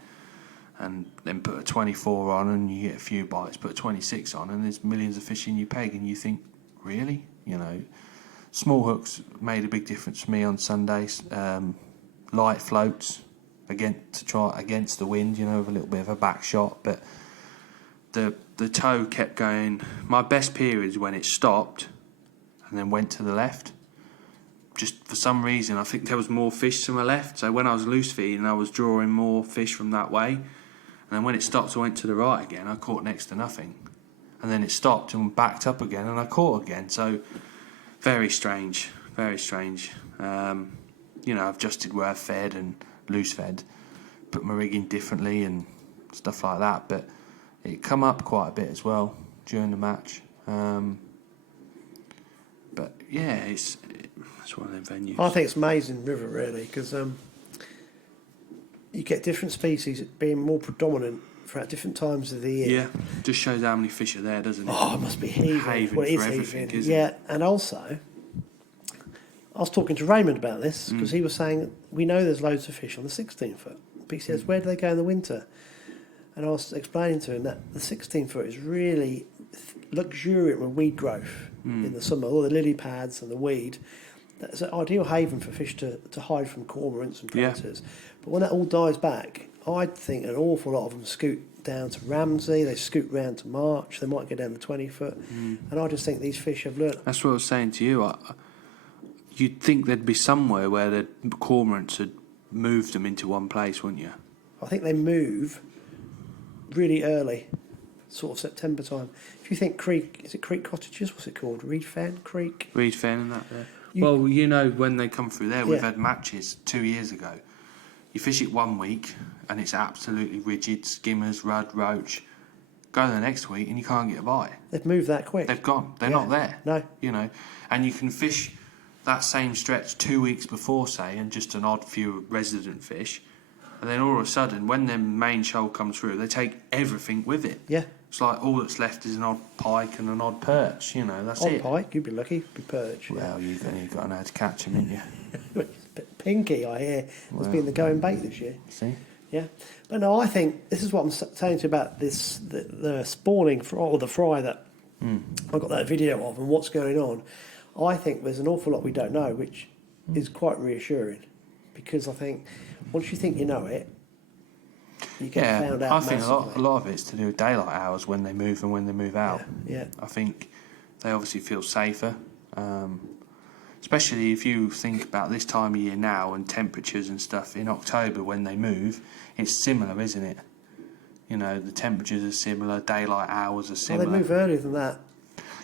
and then put a 24 on and you get a few bites, put a 26 on and there's millions of fish in your peg, and you think, really? You know, small hooks made a big difference for me on Sundays. Light floats to try against the wind, you know, with a little bit of a back shot, but the toe kept going. My best period is when it stopped and then went to the left. Just for some reason, I think there was more fish to my left, so when I was loose feeding I was drawing more fish from that way, and then when it stopped I went to the right again, I caught next to nothing, and then it stopped and backed up again and I caught again. So very strange. You know, I've adjusted where I fed and loose fed, put my rigging differently and stuff like that, but it come up quite a bit as well during the match. But yeah, it's one of them venues. I think it's amazing river, really, because you get different species being more predominant throughout different times of the year. Yeah, just shows how many fish are there, doesn't it? Oh, it must be heaving. Well, Well, it for is everything, heaving. isn't Yeah, it? and also, I was talking to Raymond about this because he was saying we know there's loads of fish on the 16-foot. But he says, where do they go in the winter? And I was explaining to him that the 16-foot is really luxuriant with weed growth in the summer, all the lily pads and the weed. That's an ideal haven for fish to hide from cormorants and predators. But when that all dies back, I think an awful lot of them scoot down to Ramsey, they scoot round to March, they might go down the 20-foot. And I just think these fish have learnt. That's what I was saying to you. you'd think there'd be somewhere where the cormorants had moved them into one place, wouldn't you? I think they move really early, sort of September time. If you think Creek, is it Creek Cottages? What's it called? Reed Fen Creek? Reed Fen and that there. Well, you know, when they come through there, we've Yeah. had matches 2 years ago. You fish it 1 week and it's absolutely rigid, skimmers, rudd, roach. Go the next week and you can't get a bite. They've moved that quick. They've gone. They're Yeah. not there. No. You know, and you can fish that same stretch 2 weeks before, say, and just an odd few resident fish. And then all of a sudden, when their main shoal comes through, they take everything with it. Yeah. It's like all that's left is an odd pike and an odd perch. You know, that's On it. pike, you'd be lucky. Be perch. Well, you've got to know how to catch them, haven't you? It's a bit pinky, I hear. It's been the going bait this year. See? Yeah, but no, I think this is what I'm saying to you about this the spawning fry, or the fry that I got that video of and what's going on. I think there's an awful lot we don't know, which is quite reassuring, because I think once you think you know it, you get found out. I think massively. a lot of it's to do with daylight hours when they move and when they move out. Yeah, I think they obviously feel safer, especially if you think about this time of year now and temperatures and stuff. In October when they move, it's similar, isn't it? You know, the temperatures are similar, daylight hours are well, similar. they move earlier than that.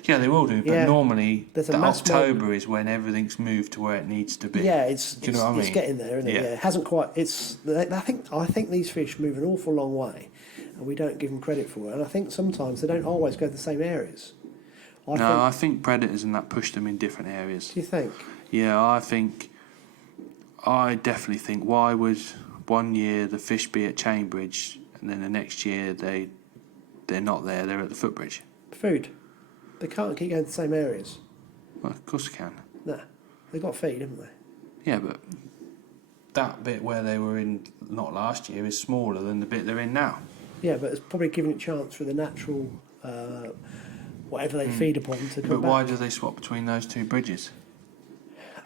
Yeah, they will do, but Yeah. normally There's a the mass October is when everything's moved to where it needs to be. Yeah, Do you know what I it's mean? getting there, isn't it? Yeah. Yeah, it hasn't quite. I think these fish move an awful long way, and we don't give them credit for it. And I think sometimes they don't always go to the same areas. I think predators and that push them in different areas. Do you think? Yeah, I definitely think, why would 1 year the fish be at Chainbridge and then the next year they're not there, they're at the footbridge? Food. They can't keep going to the same areas. Well, of course they can. No, they've got feed, haven't they? Yeah, but that bit where they were in not last year is smaller than the bit they're in now. Yeah, but it's probably giving it a chance for the natural, whatever they feed upon to come But back. why do they swap between those two bridges?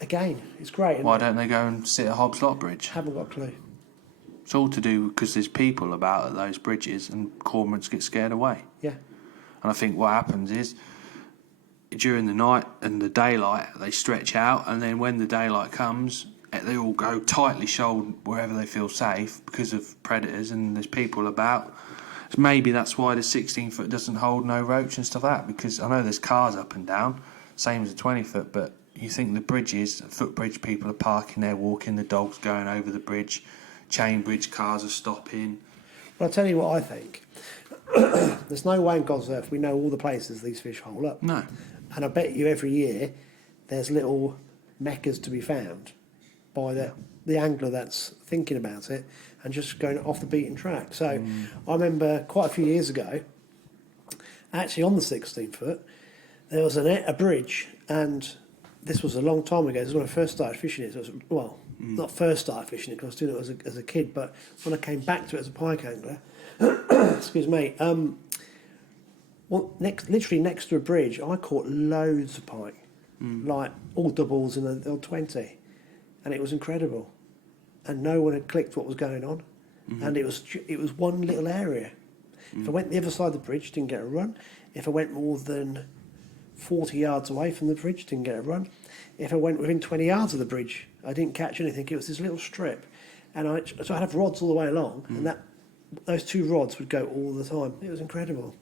Again, it's great. Isn't Why it? don't they go and sit at Hobbs Lot Bridge? Haven't got a clue. It's all to do because there's people about at those bridges and cormorants get scared away. Yeah. And I think what happens is during the night and the daylight they stretch out, and then when the daylight comes they all go tightly shoaled wherever they feel safe because of predators and there's people about. So maybe that's why the 16 foot doesn't hold no roach and stuff like that, because I know there's cars up and down, same as a 20 foot, but you think the bridges, footbridge, people are parking there, walking, the dogs going over the bridge, chain bridge, cars are stopping. But I'll tell you what I think. There's no way in God's earth we know all the places these fish hole up. No. And I bet you every year there's little meccas to be found by the angler that's thinking about it and just going off the beaten track. So I remember quite a few years ago, actually on the 16 foot, there was a bridge, and this was a long time ago. This was when I first started fishing it. So it was, not first started fishing it because I was doing it as a kid, but when I came back to it as a pike angler, excuse me, literally next to a bridge, I caught loads of pike, like all doubles in the odd 20, and it was incredible. And no one had clicked what was going on, and it was one little area. If I went the other side of the bridge, didn't get a run. If I went more than 40 yards away from the bridge, didn't get a run. If I went within 20 yards of the bridge, I didn't catch anything. It was this little strip, and so I'd have rods all the way along, and those two rods would go all the time. It was incredible,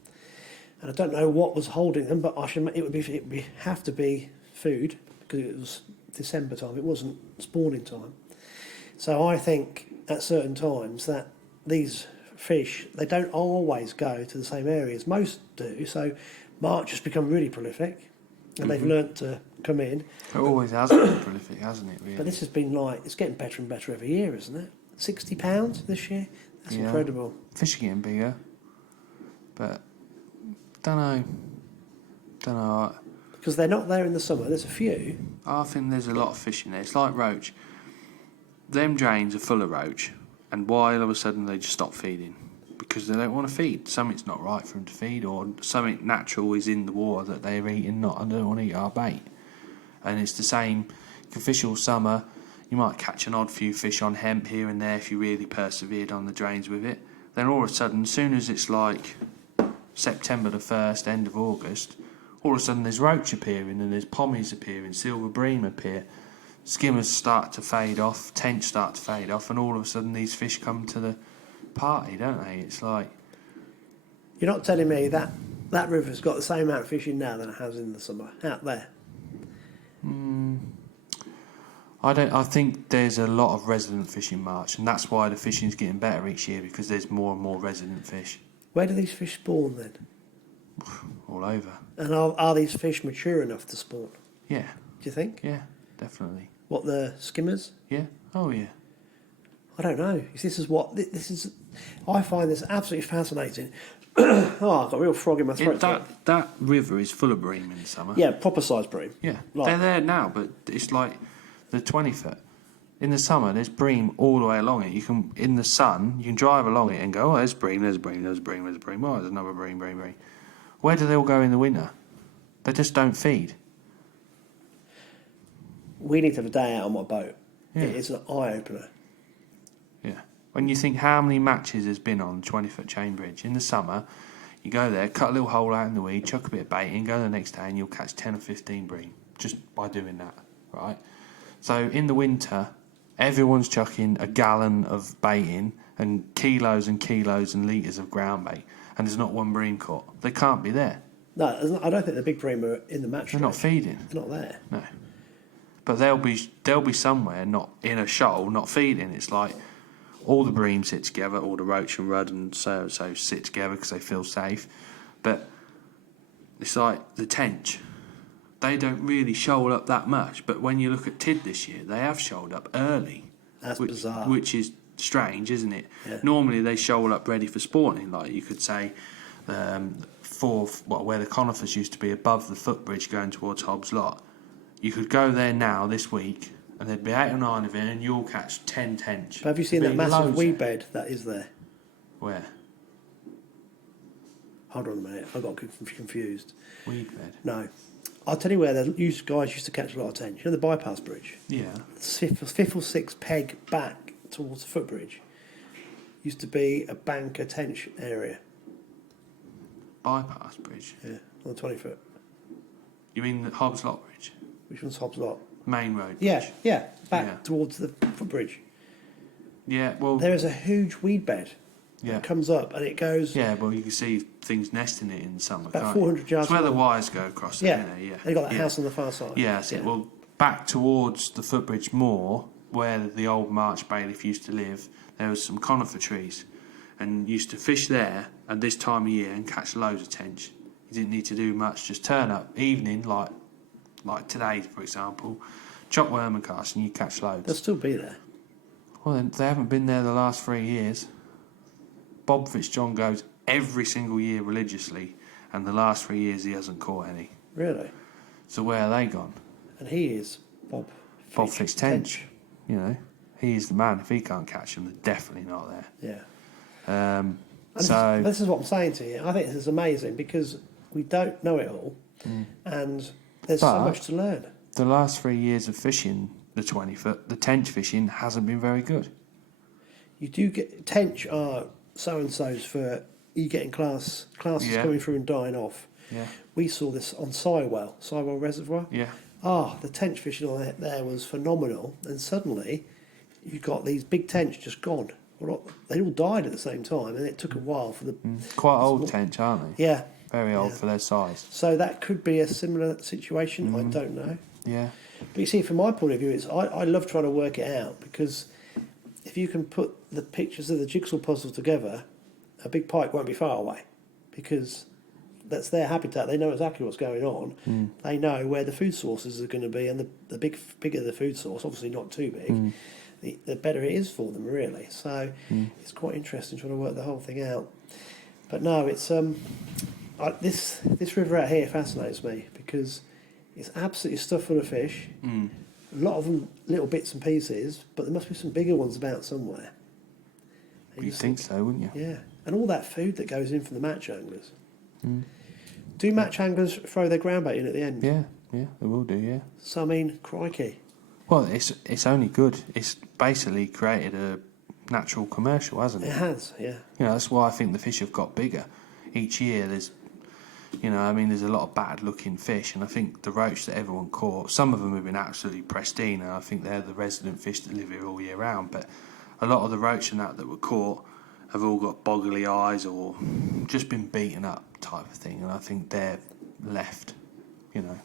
and I don't know what was holding them, but it would have to be food, because it was December time. It wasn't spawning time. So I think at certain times that these fish, they don't always go to the same areas. Most do. So March has become really prolific, and they've learnt to come in. It always has been prolific, hasn't it, really? But this has been it's getting better and better every year, isn't it? £60 this year? That's incredible. Fish are getting bigger, but don't know. Because they're not there in the summer. There's a few. I think there's a lot of fish in there. It's like roach. Them drains are full of roach, and why all of a sudden they just stop feeding? Because they don't want to feed. Something's not right for them to feed, or something natural is in the water that they're eating. I don't want to eat our bait. And it's the same. You can fish all summer. You might catch an odd few fish on hemp here and there if you really persevered on the drains with it. Then all of a sudden, as soon as it's like September the 1st, end of August, all of a sudden there's roach appearing and there's pommies appearing, silver bream appear. skimmers start to fade off, tench start to fade off, and all of a sudden these fish come to the party, don't they? It's like... You're not telling me that that river's got the same amount of fishing now than it has in the summer out there? I think there's a lot of resident fish in March, and that's why the fishing's getting better each year, because there's more and more resident fish. Where do these fish spawn then? All over. And are these fish mature enough to spawn? Yeah. Do you think? Yeah, definitely. What, the skimmers? Yeah. Oh, yeah. I don't know. This is. I find this absolutely fascinating. Oh, I've got a real frog in my throat. That river is full of bream in the summer. Yeah, proper size bream. Yeah. Like, They're there now, but it's like the 20 foot. In the summer, there's bream all the way along it. You can, in the sun, you can drive along it and go, oh, there's bream, there's bream, there's bream, there's bream. Oh, there's another bream. Where do they all go in the winter? They just don't feed. we need to have a day out on my boat. Yeah. It's an eye-opener. Yeah. When you think how many matches there's been on 20-foot chain bridge in the summer, you go there, cut a little hole out in the weed, chuck a bit of bait in, go the next day and you'll catch 10 or 15 bream just by doing that, right? So in the winter, everyone's chucking a gallon of bait in and kilos and litres of ground bait, and there's not one bream caught. They can't be there. No, I don't think the big bream are in the match. They're not feeding. They're not there. No. But they'll be somewhere, not in a shoal, not feeding. It's like all the bream sit together, all the roach and rudd and so sit together because they feel safe. But it's like the tench. They don't really shoal up that much. But when you look at Tid this year, they have shoaled up early. That's bizarre. Which is strange, isn't it? Yeah. Normally they shoal up ready for spawning. Like you could say, where the conifers used to be above the footbridge going towards Hobbs Lot. You could go there now this week, and there'd be 8 or 9 of it, and you'll catch 10 tench. But have you seen that massive weed bed that is there? Where? Hold on a minute, I got confused. Weed bed? No. I'll tell you where the guys used to catch a lot of tench. You know the bypass bridge? Yeah. Fifth or sixth peg back towards the footbridge used to be a bank of tench area. Bypass bridge? Yeah, on the 20 foot. You mean the Hobbs Lot bridge? Which one's Hobbs Lot? Main road bridge. Yeah, back Yeah. towards the footbridge. Yeah, well... There is a huge weed bed. Yeah. It comes up and it goes... Yeah, well, you can see things nesting it in the summer, about can't 400 you? yards. It's where the long. wires go across Yeah. there, yeah. They got that house on the far side. Yeah, that's it. Well, back towards the footbridge more, where the old March bailiff used to live, there was some conifer trees, and used to fish there at this time of year and catch loads of tench. You didn't need to do much, just turn up evening, like today, for example, chop worm and cast, and you catch loads. They'll still be there. Well, they haven't been there the last 3 years. Bob Fitzjohn goes every single year religiously, and the last 3 years he hasn't caught any. Really? So where are they gone? And he is Bob Fitztench. You know, he is the man. If he can't catch them, they're definitely not there. Yeah. Um, And so this is what I'm saying to you. I think this is amazing because we don't know it all, and there's so much to learn. The last 3 years of fishing the 20 foot, the tench fishing hasn't been very good. You do get tench are so and so's for you getting classes coming through and dying off. Yeah. We saw this on Sywell Reservoir. Yeah. The tench fishing on there was phenomenal, and suddenly you got these big tench just gone. Well, they all died at the same time, and it took a while for the Quite old tench, aren't they? Yeah. Very old for their size. So that could be a similar situation. I don't know. Yeah. But you see, from my point of view, I love trying to work it out because if you can put the pictures of the jigsaw puzzle together, a big pike won't be far away because that's their habitat. They know exactly what's going on. They know where the food sources are going to be, and the bigger the food source, obviously not too big, the better it is for them, really. So it's quite interesting trying to work the whole thing out. But no, it's this river out here fascinates me because it's absolutely stuffed full of fish. A lot of them little bits and pieces, but there must be some bigger ones about somewhere. You'd think so, wouldn't you? Yeah, and all that food that goes in from the match anglers. Do match anglers throw their ground bait in at the end? Yeah, they will do, yeah. So, I mean, crikey. Well, it's only good. It's basically created a natural commercial, hasn't it? It has, yeah. You know, that's why I think the fish have got bigger. Each year there's You know, I mean, there's a lot of bad-looking fish, and I think the roach that everyone caught, some of them have been absolutely pristine, and I think they're the resident fish that live here all year round. But a lot of the roach and that were caught have all got boggly eyes or just been beaten up type of thing, and I think they're left. You know,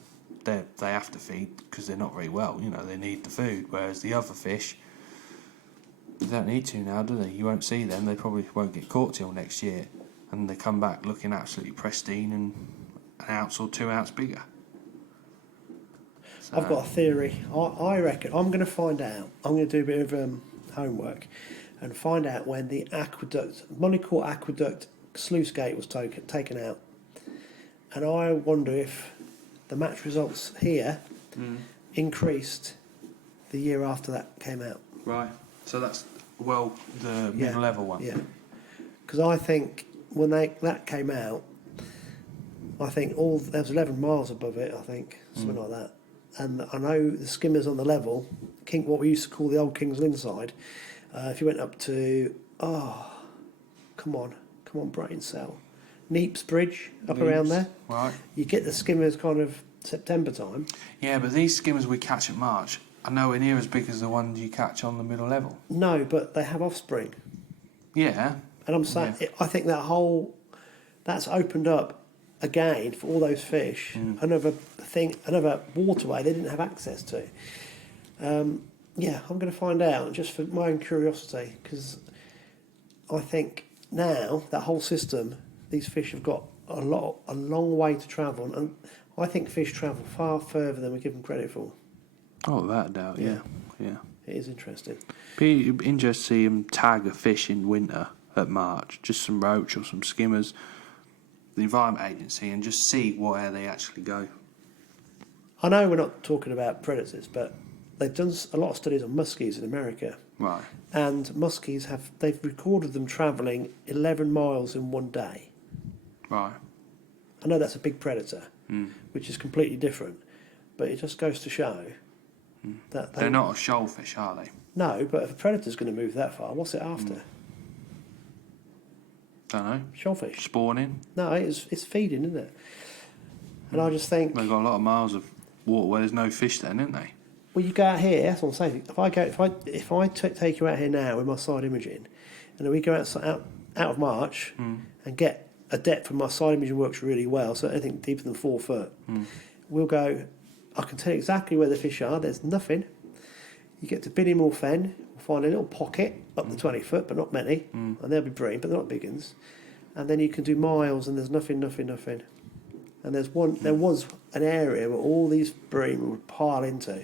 they have to feed because they're not very well. You know, they need the food, whereas the other fish, they don't need to now, do they? You won't see them. They probably won't get caught till next year. And they come back looking absolutely pristine and an ounce or 2 ounce bigger. So, I've got a theory. I reckon I'm going to find out. I'm going to do a bit of homework and find out when the Monacourt Aqueduct sluice gate was taken out. And I wonder if the match results here increased the year after that came out. right. So that's, the Yeah. middle level one. Yeah. Because I think when that came out, I think there was 11 miles above it, I think, something like that. And I know the skimmers on the level, what we used to call the old King's Lynn side, if you went up to, come on, brain cell, Neeps Bridge, around there, Right. you get the skimmers kind of September time. Yeah, but these skimmers we catch at March are nowhere near as big as the ones you catch on the middle level. No, but they have offspring. Yeah. And I'm saying, I think that's opened up again for all those fish, another waterway they didn't have access to. I'm going to find out just for my own curiosity, because I think now that whole system, these fish have got a long way to travel, and I think fish travel far further than we give them credit for. Oh, without a doubt, yeah. It is interesting. Be interesting to see them tag a fish in winter at March, just some roach or some skimmers, the Environment Agency, and just see where they actually go. I know we're not talking about predators, but they've done a lot of studies on muskies in America. Right. And muskies they've recorded them travelling 11 miles in one day. Right. I know that's a big predator, which is completely different, but it just goes to show that They're not a shoal fish, are they? No, but if a predator's going to move that far, what's it after? Don't know. Shellfish. Spawning. No, it's feeding, isn't it? And I just think, They've got a lot of miles of water where there's no fish then, isn't they? well, you go out here. That's what I'm saying. If I take you out here now with my side imaging, and then we go out of March and get a depth, and my side imaging works really well, so anything deeper than 4 foot, we'll go. I can tell you exactly where the fish are. There's nothing. You get to Biddymore Fen, we'll find a little pocket up to 20 foot, but not many, and they'll be bream, but they're not big uns. And then you can do miles, and there's nothing. And there was an area where all these bream would pile into,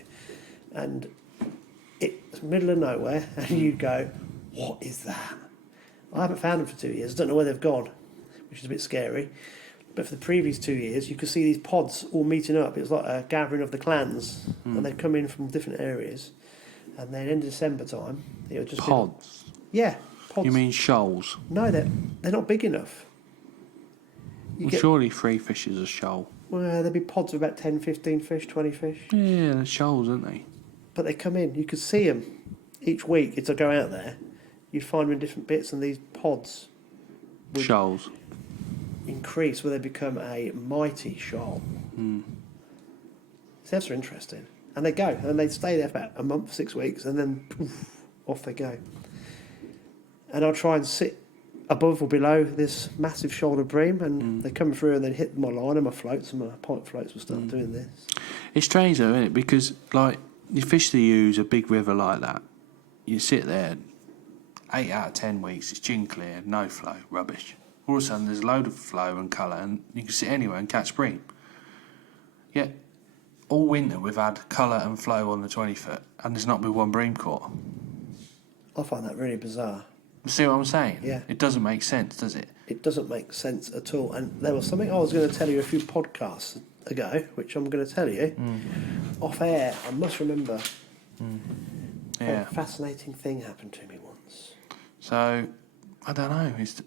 and it's middle of nowhere, and you'd go, what is that? I haven't found them for 2 years. I don't know where they've gone, which is a bit scary. But for the previous 2 years, you could see these pods all meeting up. It was like a gathering of the clans, and they'd come in from different areas. And then in December time, it would just Pods? Yeah, pods. You mean shoals? No, they're not big enough. Surely 3 fish is a shoal. Well, there'd be pods of about 10, 15 fish, 20 fish. Yeah, they're shoals, aren't they? But they come in. You could see them each week. If I go out there, you'd find them in different bits, and these pods would Shoals. increase where they become a mighty shoal. So that's interesting. And they go, and they stay there for about a month, 6 weeks, and then poof, off they go. And I'll try and sit above or below this massive shoulder bream, and they come through and then hit my line, and my floats and my pipe floats will start doing this. It's strange though, isn't it? Because like you fish the use a big river like that, you sit there, 8 out of 10 weeks it's gin clear, no flow, rubbish. All of a sudden there's a load of flow and colour, and you can sit anywhere and catch bream. Yet all winter we've had colour and flow on the 20 foot, and there's not been one bream caught. I find that really bizarre. You see what I'm saying? Yeah. It doesn't make sense, does it? It doesn't make sense at all. And there was something I was going to tell you a few podcasts ago, which I'm going to tell you off air. I must remember. Yeah. A fascinating thing happened to me once. So, I don't know. It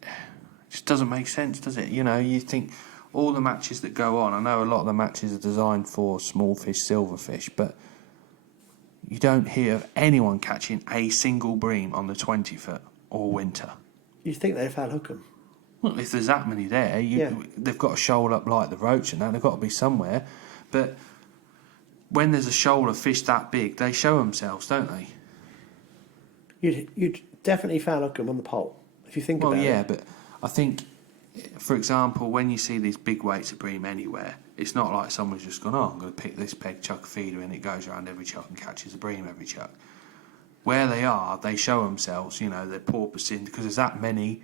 just doesn't make sense, does it? You know, you think all the matches that go on, I know a lot of the matches are designed for small fish, silverfish, but you don't hear of anyone catching a single bream on the 20 foot all winter. You'd think they'd found hook 'em. Well, if there's that many there, they've got to shoal up like the roach and that. They've got to be somewhere. But when there's a shoal of fish that big, they show themselves, don't they? You'd definitely fanhook them on the pole, if you think about it. Well, yeah, but I think, for example, when you see these big weights of bream anywhere, it's not like someone's just gone, I'm going to pick this peg, chuck a feeder in, it goes around every chuck and catches a bream every chuck. Where they are, they show themselves, they're porpoising, because there's that many,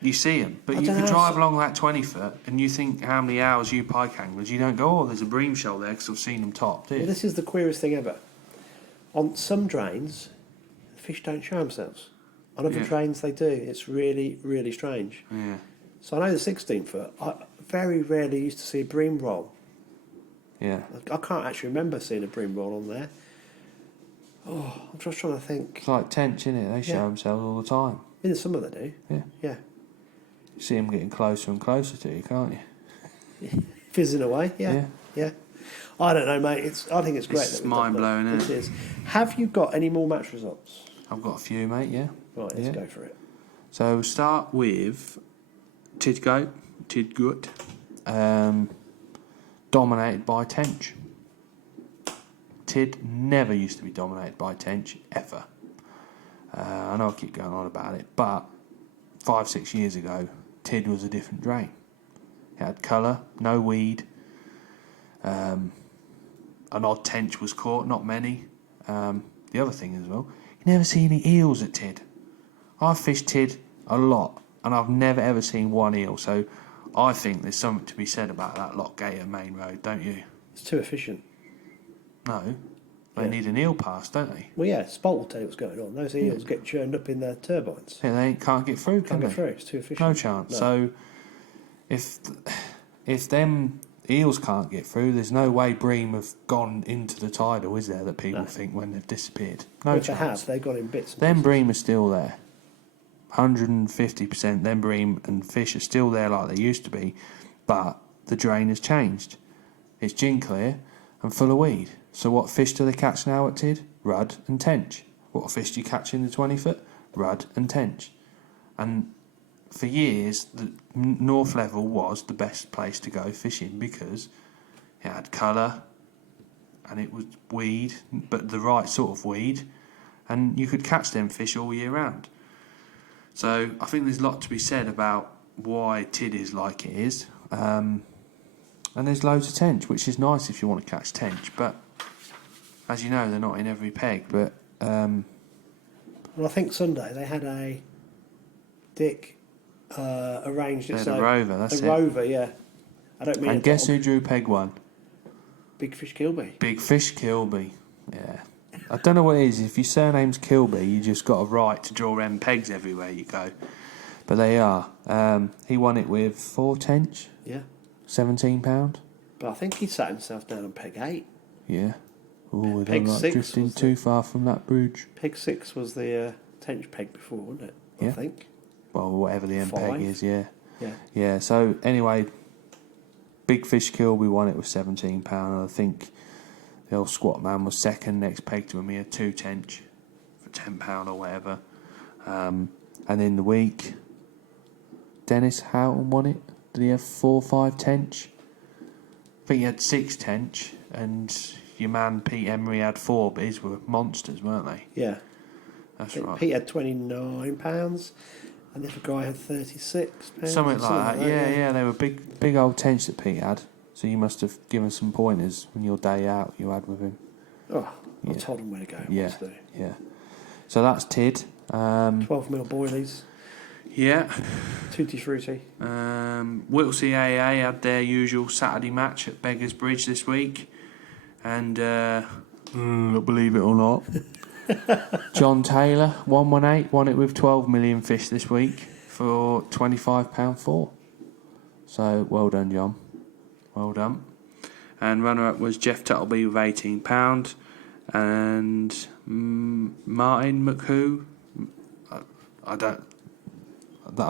you see them. But you can drive along that 20 foot and you think how many hours you pike anglers, you don't go, there's a bream shoal there because I've seen them top, do you? Well, this is the queerest thing ever. On some drains, the fish don't show themselves. On other drains, they do. It's really, really strange. Yeah. So I know the 16 foot, I very rarely used to see a bream roll. Yeah. I can't actually remember seeing a bream roll on there. Oh, I'm just trying to think. It's like tench, isn't it? They show themselves all the time. In the summer they do. Yeah. Yeah. You see them getting closer and closer to you, can't you? Fizzing away, yeah. I don't know, mate. I think it's great. It's mind-blowing, isn't it? It is. Have you got any more match results? I've got a few, mate, yeah. Right, let's go for it. So we'll start with Tidgoat, dominated by tench. Tid never used to be dominated by tench, ever. I know I keep going on about it, but 5-6 years ago, Tid was a different drain. It had colour, no weed. An odd tench was caught, not many. The other thing as well, you never see any eels at Tid. I've fished Tid a lot, and I've never ever seen one eel, so I think there's something to be said about that Lockgater main road, don't you? It's too efficient. No, they need an eel pass, don't they? Well, yeah, Spolt will tell you what's going on. Those eels get churned up in their turbines. Yeah, they can't get through, can Can't they? get through, it's too efficient. No chance. No. So, if them eels can't get through, there's no way bream have gone into the tidal, is there, that people think when they've disappeared? No If chance. they have, they've gone in bits. And Them pieces. bream are still there. 150%. Them bream and fish are still there like they used to be, but the drain has changed. It's gin clear and full of weed. So what fish do they catch now at Tid? Rudd and tench. What fish do you catch in the 20 foot? Rudd and tench. And for years, the North Level was the best place to go fishing because it had colour and it was weed, but the right sort of weed, and you could catch them fish all year round. So I think there's a lot to be said about why Tid is like it is. And there's loads of tench, which is nice if you want to catch tench, but as you know, they're not in every peg. But Well, I think Sunday they had a Dick arranged it. they had So a rover, that's a it. rover, yeah. I don't mean. And guess who drew peg one? Big Fish Kilby. Big Fish Kilby. Yeah. I don't know what it is. If your surname's Kilby, you just got a right to draw M pegs everywhere you go. But they are. He won it with 4 tench, Yeah. £17. But I think he sat himself down on peg 8. Yeah. Oh, I Peg don't like 6 drifting was too far from that bridge. Peg 6 was the tench peg before, wasn't it? I Yeah. think. Well, whatever the M peg 5. is, yeah. Yeah. Yeah, so anyway, Big Fish Kilby won it with £17. And I think the old squat man was second. Next peg to him, he had 2 tench for £10 or whatever. And in the week, Dennis Houghton won it. Did he have 4 or 5 tench? I think he had 6 tench, and your man Pete Emery had 4, but his were monsters, weren't they? Yeah. That's I think right. Pete had £29, and the other guy had £36. Something like that. Yeah, they were big old tench that Pete had. So you must have given some pointers on your day out you had with him. Oh, I Yeah. told him where to go. Yeah, What to do. yeah. So that's Tid. 12mm boilies, Yeah. tutti frutti. Whittlesea AA had their usual Saturday match at Beggars Bridge this week. And, believe it or not, John Taylor, 118, won it with 12 million fish this week for £25.4. So, well done, John. Well done. And runner-up was Jeff Tuttleby with £18. And Martin McHugh, I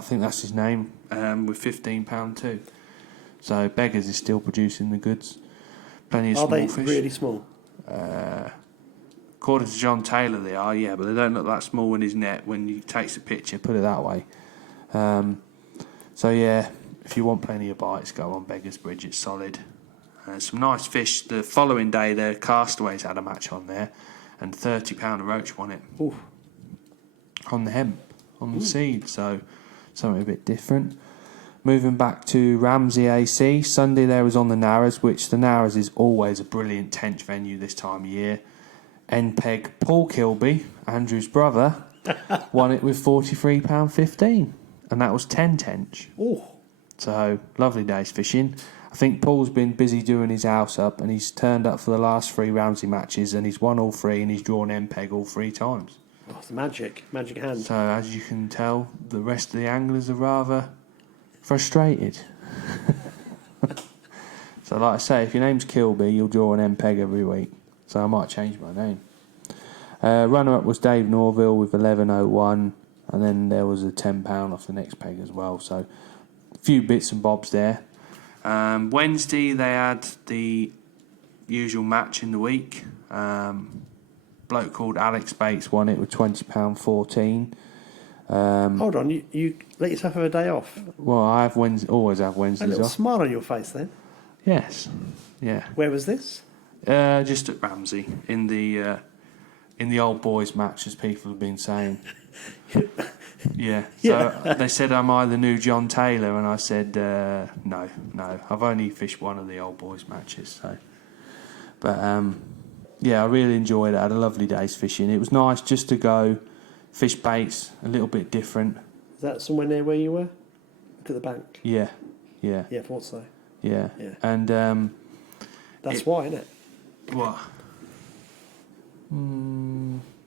think that's his name, with £15 too. So Beggars is still producing the goods. Plenty of Are small they fish. really small? According to John Taylor, they are, yeah, but they don't look that small in his net when he takes a picture. Put it that way. So yeah, if you want plenty of bites, go on Beggars Bridge. It's solid. Some nice fish. The following day, the Castaways had a match on there, and £30 a roach won it. Ooh. On the hemp, on the seed. So something a bit different. Moving back to Ramsey AC, Sunday there was on the Narrows, which the Narrows is always a brilliant tench venue this time of year. NPEG Paul Kilby, Andrew's brother, won it with £43.15, and that was 10 tench. Ooh. So lovely days fishing. I think Paul's been busy doing his house up, and he's turned up for the last 3 Ramsey matches, and he's won all 3, and he's drawn NPEG all 3 times. Oh, it's the magic hand. So as you can tell, the rest of the anglers are rather frustrated. So like I say, if your name's Kilby, you'll draw an MPEG every week. So I might change my name. Runner-up was Dave Norville with 11.01, and then there was a £10 off the next peg as well. So a few bits and bobs there. Wednesday they had the usual match in the week. Bloke called Alex Bates won it with £20.14. Hold on, you let yourself have a day off. Well, I have always have A Wednesdays little off. smile on your face then. Yes, yeah. Where was this? Just at Ramsey in the old boys match, as people have been saying. Yeah. So they said, "Am I the new John Taylor?" And I said, "No. I've only fished one of the old boys matches." So, but yeah, I really enjoyed it. I had a lovely day's fishing. It was nice just to go fish baits, a little bit different. Is that somewhere near where you were? Look at the bank. Yeah. Yeah, I thought so. Yeah. Yeah. And That's why, isn't it? what?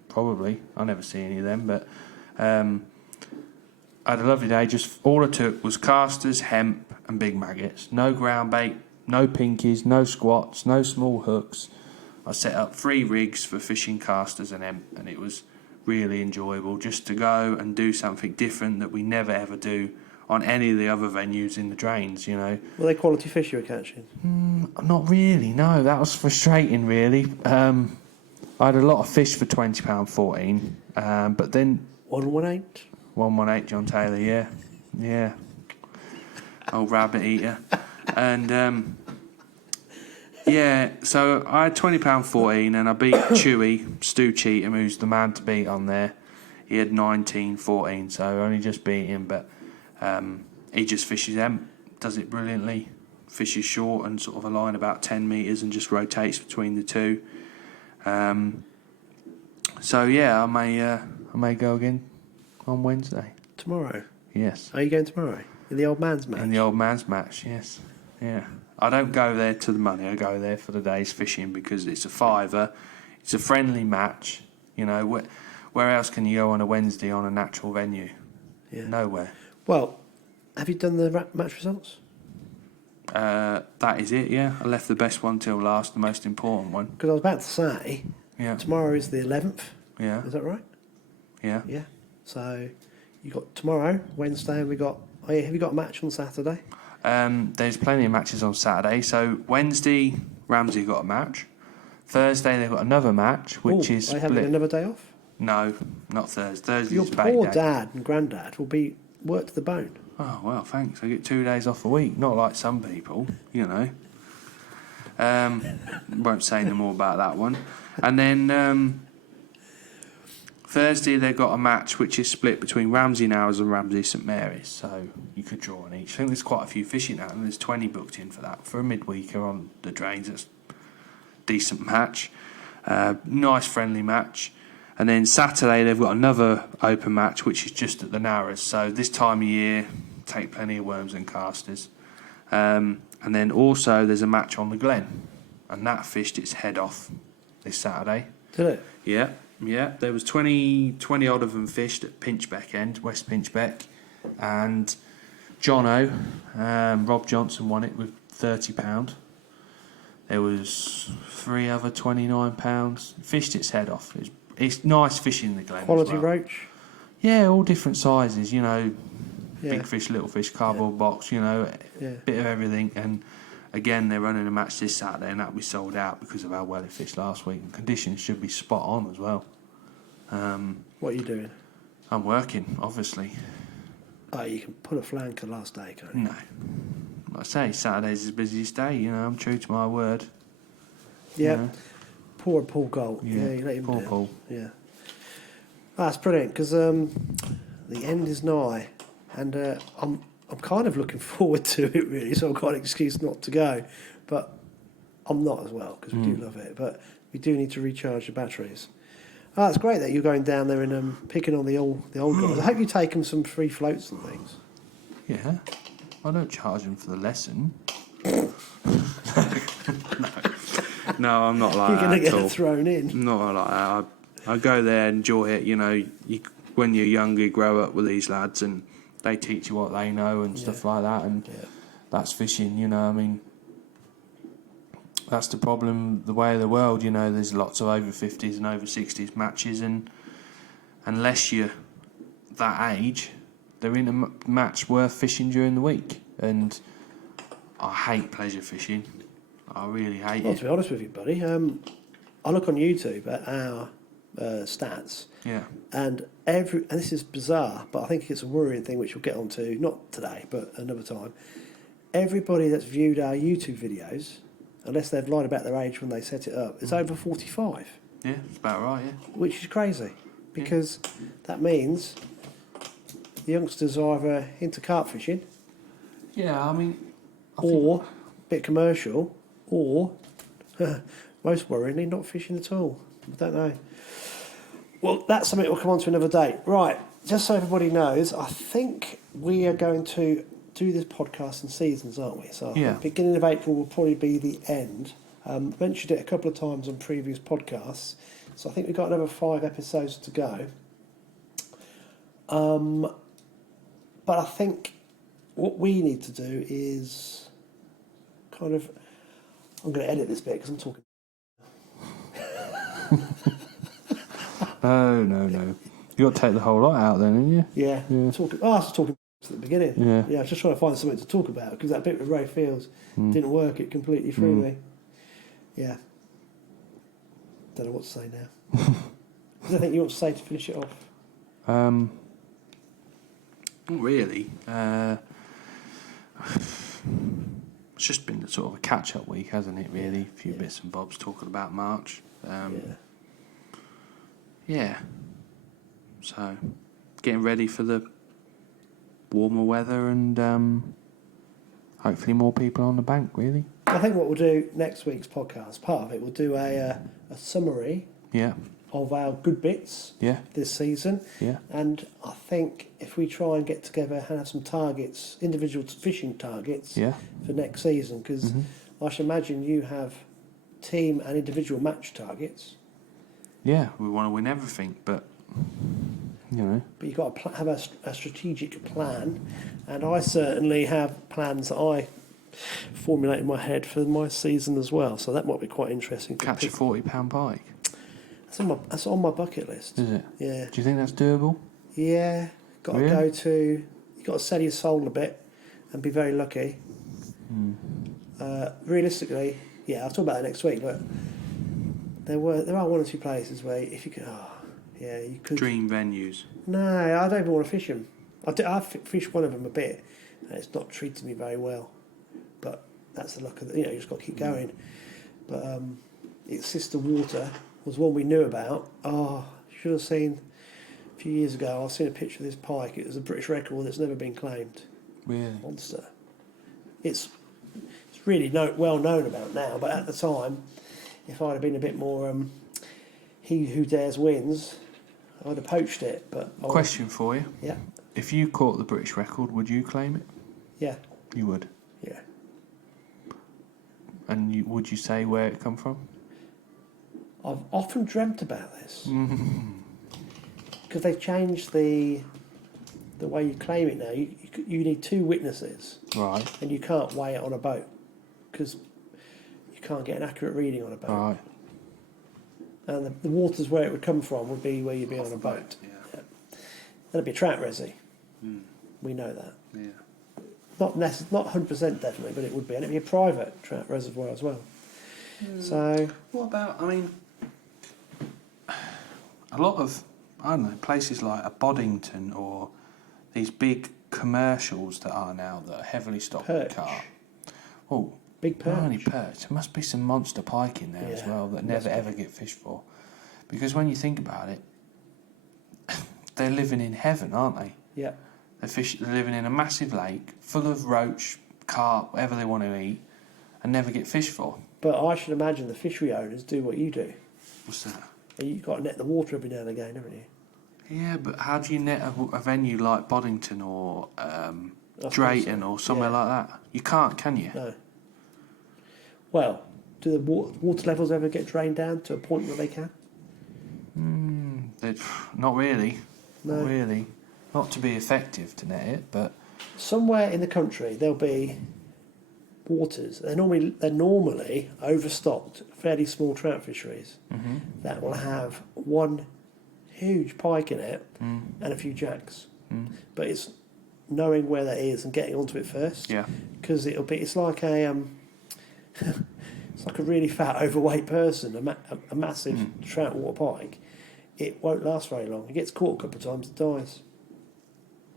Probably. I never see any of them, but I had a lovely day. Just all I took was casters, hemp, and big maggots. No ground bait, no pinkies, no squats, no small hooks. I set up 3 rigs for fishing casters and hemp, and it was really enjoyable just to go and do something different that we never ever do on any of the other venues in the drains, you know. Were they quality fish you were catching? Not really, no. That was frustrating, really. I had a lot of fish for £20.14, but then 118? 118 John Taylor, yeah. Old rabbit eater. And yeah, so I had £20.14 and I beat Chewy, Stu Cheatham, who's the man to beat on there. He had 19.14, so I only just beat him, but he just fishes hemp, does it brilliantly, fishes short and sort of a line about 10 metres and just rotates between the two. So yeah, I may go again on Wednesday. Tomorrow? Yes. Are you going tomorrow? In the old man's match? In the old man's match, yes. Yeah. I don't go there to the money, I go there for the day's fishing because it's a $5. It's a friendly match. You know, where else can you go on a Wednesday on a natural venue? Yeah. Nowhere. Well, have you done the match results? That is it, yeah. I left the best one till last, the most important one. Because I was about to say, Yeah. tomorrow is the 11th. Yeah. Is that right? Yeah. Yeah. So you got tomorrow, Wednesday, and we got. Oh yeah, have you got a match on Saturday? There's plenty of matches on Saturday. So Wednesday, Ramsey got a match. Thursday, they've got another match, which is Are they split. having another day off? No, not Thursday. Thursday's Your bait poor day. dad and granddad will be worked to the bone. Oh, well, thanks. I get 2 days off a week. Not like some people, you know. Won't say no more about that one. And then Thursday they've got a match which is split between Ramsey Narrows and Ramsey St Mary's. So you could draw on each. I think there's quite a few fishing out, and there's 20 booked in for that. For a midweeker on the drains, it's a decent match. Nice friendly match. And then Saturday they've got another open match which is just at the Narrows. So this time of year, take plenty of worms and casters. And then also there's a match on the Glen, and that fished its head off this Saturday. Did it? Yeah. There was 20 odd of them fished at Pinchbeck end, West Pinchbeck, and Jono, Rob Johnson won it with £30. There was 3 other £29. Fished its head off. It's nice fishing in the Glen. Quality as well. roach? Yeah, all different sizes, you know. Yeah. Big fish, little fish, cardboard box, you know, Yeah. bit of everything. And again, they're running a match this Saturday, and that'll be sold out because of how well it fished last week. And conditions should be spot on as well. What are you doing? I'm working, obviously. Oh, you can pull a flanker last day, can't you? No. Like I say, Saturday's the busiest day, you know, I'm true to my word. Yeah. You know? Poor Paul Galt. Yeah, You let him poor down. Paul. Yeah. Oh, that's brilliant, because the end is nigh, and I'm kind of looking forward to it, really, so I've got an excuse not to go. But I'm not as well, because we do love it. But we do need to recharge the batteries. Oh, it's great that you're going down there and picking on the old guys. I hope you take them some free floats and things. Yeah. I don't charge them for the lesson. No, I'm not like You're going to that at get all. thrown in. Not like that. I go there, enjoy it. You know, when you're younger, you grow up with these lads, and they teach you what they know and stuff like that. And that's fishing. You know, I mean, that's the problem. The way of the world. You know, there's lots of over 50s and over 60s matches, and unless you're that age, they're in a match worth fishing during the week. And I hate pleasure fishing. I really hate Well, it. to be honest with you, buddy, I look on YouTube at our stats, Yeah. and this is bizarre, but I think it's a worrying thing which we'll get onto, not today, but another time. Everybody that's viewed our YouTube videos, unless they've lied about their age when they set it up, is over 45, Yeah, it's about right, yeah. which is crazy, because that means the youngsters are either into carp fishing, Yeah, I mean... or a bit commercial, or, most worryingly, not fishing at all. I don't know. Well, that's something we'll come on to another day. Right, just so everybody knows, I think we are going to do this podcast in seasons, aren't we? So I think beginning of April will probably be the end. Mentioned it a couple of times on previous podcasts. So I think we've got another 5 episodes to go. But I think what we need to do is kind of... I'm going to edit this bit because I'm talking... No. You got to take the whole lot out then, didn't you? Yeah. I was talking at the beginning. Yeah. I was just trying to find something to talk about because that bit with Ray Fields didn't work. It completely threw me. Yeah. Don't know what to say now. Is there anything you want to say to finish it off? Not really. It's just been sort of a catch-up week, hasn't it, really? A few bits and bobs talking about March. Yeah. So, getting ready for the warmer weather and hopefully more people on the bank, really. I think what we'll do next week's podcast, part of it, we'll do a summary of our good bits this season. Yeah. And I think if we try and get together and have some targets, individual fishing targets for next season, because I should imagine you have team and individual match targets. Yeah, we want to win everything, but, you know. But you've got to have a strategic plan, and I certainly have plans that I formulate in my head for my season as well, so that might be quite interesting. Catch a £40 pike. That's on my bucket list. Is it? Yeah. Do you think that's doable? Yeah. Got to you've got to sell your soul a bit and be very lucky. Realistically, I'll talk about it next week, but there are one or two places where if you could, you could. Dream venues. No, I don't even want to fish them. I've fished one of them a bit, and it's not treated me very well. But that's the luck of you just got to keep going. But its sister water was one we knew about. Oh, you should have seen a few years ago. I've seen a picture of this pike. It was a British record that's never been claimed. Really? Monster. It's really well known about now, but at the time, if I'd have been a bit more he who dares wins, I'd have poached it. But Question for you. Yeah. If you caught the British record, would you claim it? Yeah. You would? Yeah. And would you say where it come from? I've often dreamt about this. Because they've changed the way you claim it now. You need 2 witnesses. Right. And you can't weigh it on a boat. Because you can't get an accurate reading on a boat. Right. And the waters where it would come from would be where you'd be on a boat. Yeah. That'd be a trout resi. We know that. Yeah. Not 100% definitely, but it would be. And it'd be a private trout reservoir as well. So... What about, a lot of, places like a Boddington or these big commercials that are now that are heavily stocked with Perch. carp. Oh, Big perch. not only perch, there must be some monster pike in there as Yeah, well that must never be. ever get fished for. Because when you think about it, they're living in heaven, aren't they? Yeah. They're living in a massive lake full of roach, carp, whatever they want to eat, and never get fished for. But I should imagine the fishery owners do what you do. What's that? And you've got to net the water every now and again, haven't you? Yeah, but how do you net a venue like Boddington or suppose Drayton so. or somewhere Yeah. like that? You can't, can you? No. Well, do the water levels ever get drained down to a point where they can? Not really. No. Not really. Not to be effective to net it, but Somewhere in the country there'll be waters. They're normally overstocked, fairly small trout fisheries that will have one huge pike in it and a few jacks. But it's knowing where that is and getting onto it first. yeah. Because it's like a it's like a really fat, overweight person, a massive trout water pike. It won't last very long. It gets caught a couple of times, it dies.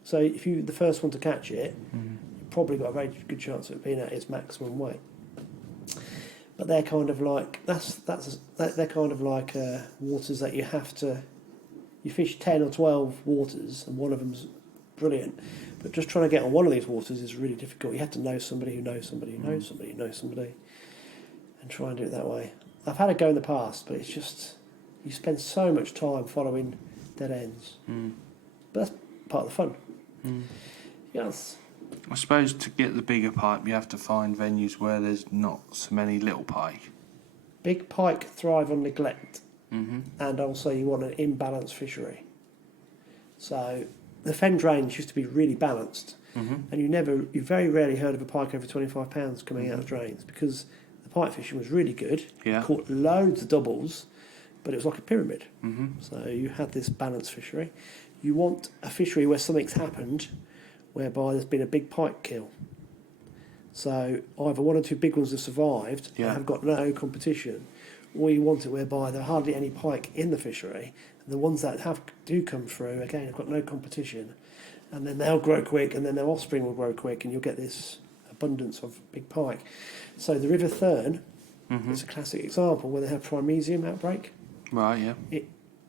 So if you're the first one to catch it, you've probably got a very good chance of it being at its maximum weight. But they're kind of like they're kind of like waters that you fish 10 or 12 waters, and one of them's brilliant. But just trying to get on one of these waters is really difficult. You have to know somebody who knows somebody who knows somebody who knows somebody, and try and do it that way. I've had a go in the past, but it's just you spend so much time following dead ends. But that's part of the fun. Yes. I suppose to get the bigger pike, you have to find venues where there's not so many little pike. Big pike thrive on neglect, and also you want an imbalanced fishery. So the fen drains used to be really balanced, and you very rarely heard of a pike over 25 pounds coming out of drains because the pike fishing was really good. Yeah. Caught loads of doubles, but it was like a pyramid. So you had this balanced fishery. You want a fishery where something's happened, whereby there's been a big pike kill. So either one or two big ones have survived and have got no competition, or you want it whereby there are hardly any pike in the fishery, and the ones that do come through, again, have got no competition, and then they'll grow quick, and then their offspring will grow quick, and you'll get this abundance of big pike. So the River Thurn is a classic example where they have primesium outbreak. Right, yeah.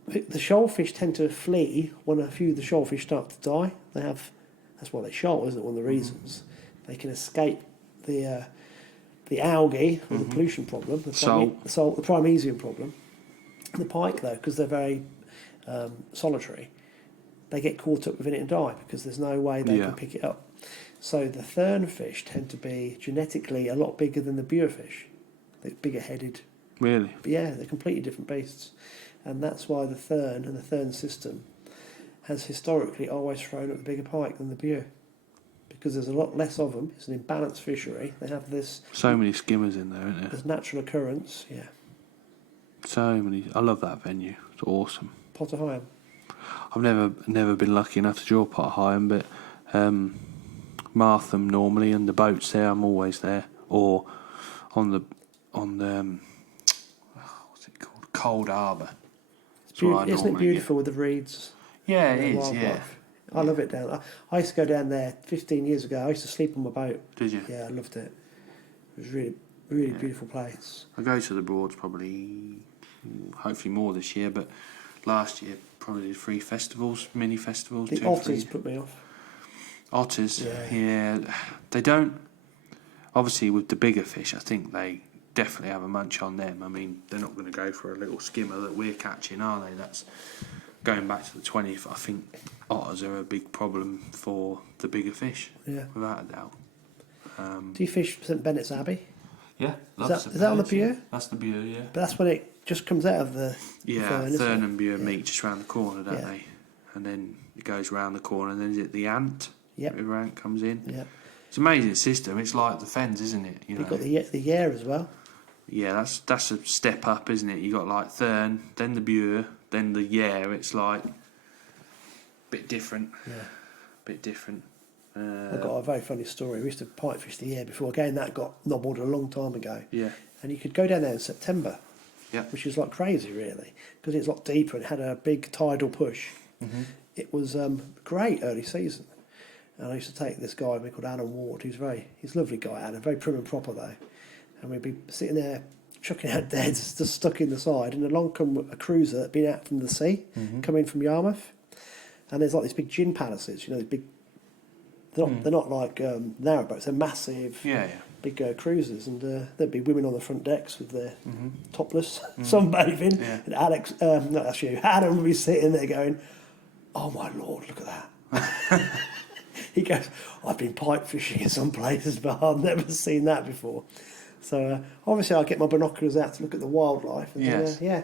The shoalfish tend to flee when a few of the shoalfish start to die. That's why they shoal, isn't it? One of the reasons they can escape the algae or the pollution problem, the primesium problem. And the pike, though, because they're very solitary, they get caught up within it and die because there's no way they can pick it up. So the thurn fish tend to be genetically a lot bigger than the bure fish. They're bigger headed. Really? But yeah, they're completely different beasts. And that's why the thurn and the thurn system has historically always thrown up the bigger pike than the bure. Because there's a lot less of them. It's an imbalanced fishery. They have this... So many skimmers in there, isn't there? There's natural occurrence, yeah. So many. I love that venue. It's awesome. Potter Heigham. I've never been lucky enough to draw Potter Heigham, but Martham normally, and the boats there, I'm always there. Or on the what's it called? Cold Harbour. Isn't it beautiful with the reeds? Yeah, it is, wildlife? yeah. I love it down there. I used to go down there 15 years ago. I used to sleep on my boat. Did you? Yeah, I loved it. It was really, really beautiful place. I go to the Broads probably, hopefully more this year, but last year probably did 3 festivals, mini festivals. The 2, otters 3. put me off. Otters, Yeah. they don't. Obviously, with the bigger fish, I think they definitely have a munch on them. I mean, they're not going to go for a little skimmer that we're catching, are they? That's going back to the 20th. I think otters are a big problem for the bigger fish, without a doubt. Do you fish St Bennett's Abbey? Yeah, Is that on the Bure? That's the Bure, yeah. But that's when it just comes out of the Yeah, Thurn, isn't Thurn it? and Bure meet just round the corner, don't they? And then it goes round the corner, and then is it the Ant? Yep. River Ant comes in. Yeah. It's an amazing system. It's like the Fens, isn't it? You've got the Yare as well. Yeah, that's a step up, isn't it? You got like Thurn, then the Bure, then the Yare. It's like a bit different. Yeah. Bit different. I've got a very funny story. We used to pike fish the Yare before. Again, that got nobbled a long time ago. Yeah. And you could go down there in September. Yeah. Which is like crazy, really, because it's a lot deeper and had a big tidal push. It was great early season. And I used to take this guy with me called Alan Ward, he's a lovely guy, Alan, very prim and proper though. And we'd be sitting there chucking out deads just stuck in the side, and along come a cruiser that'd been out from the sea, coming from Yarmouth. And there's like these big gin palaces, these big, they're not like narrowboats, they're massive, big cruisers, and there'd be women on the front decks with their topless, sunbathing, and no, that's you, Adam would be sitting there going, "Oh my Lord, look at that." He goes, "I've been pipe fishing in some places, but I've never seen that before." So obviously I get my binoculars out to look at the wildlife, and and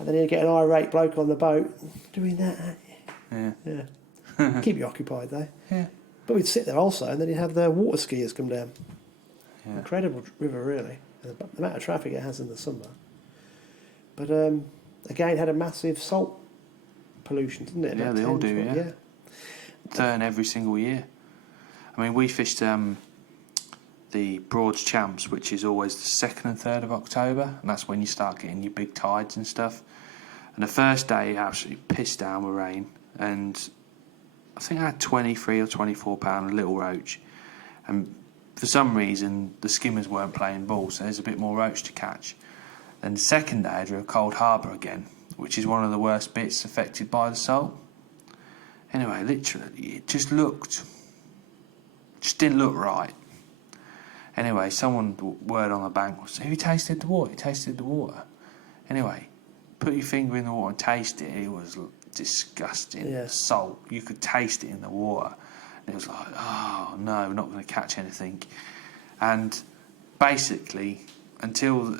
then you get an irate bloke on the boat doing that. Keep you occupied though. Yeah. But we'd sit there also, and then you'd have the water skiers come down. Yeah. Incredible river, really. The amount of traffic it has in the summer. But again, had a massive salt pollution, didn't it? Yeah, they all do. Yeah. Turn every single year. I mean, we fished the Broads Champs, which is always the 2nd and 3rd of October, and that's when you start getting your big tides and stuff. And the first day, it absolutely pissed down with rain, and I think I had 23 or 24 pound little roach, and for some reason the skimmers weren't playing ball, so there's a bit more roach to catch. Then the second day I drew a Cold Harbour again, which is one of the worst bits affected by the salt. Anyway, literally it just didn't look right. Anyway, someone word on the bank was, "Have you tasted the water? You tasted the water?" Anyway, put your finger in the water and taste it. It was disgusting. Yeah. Salt. You could taste it in the water. And it was like, oh no, we're not going to catch anything. And basically, until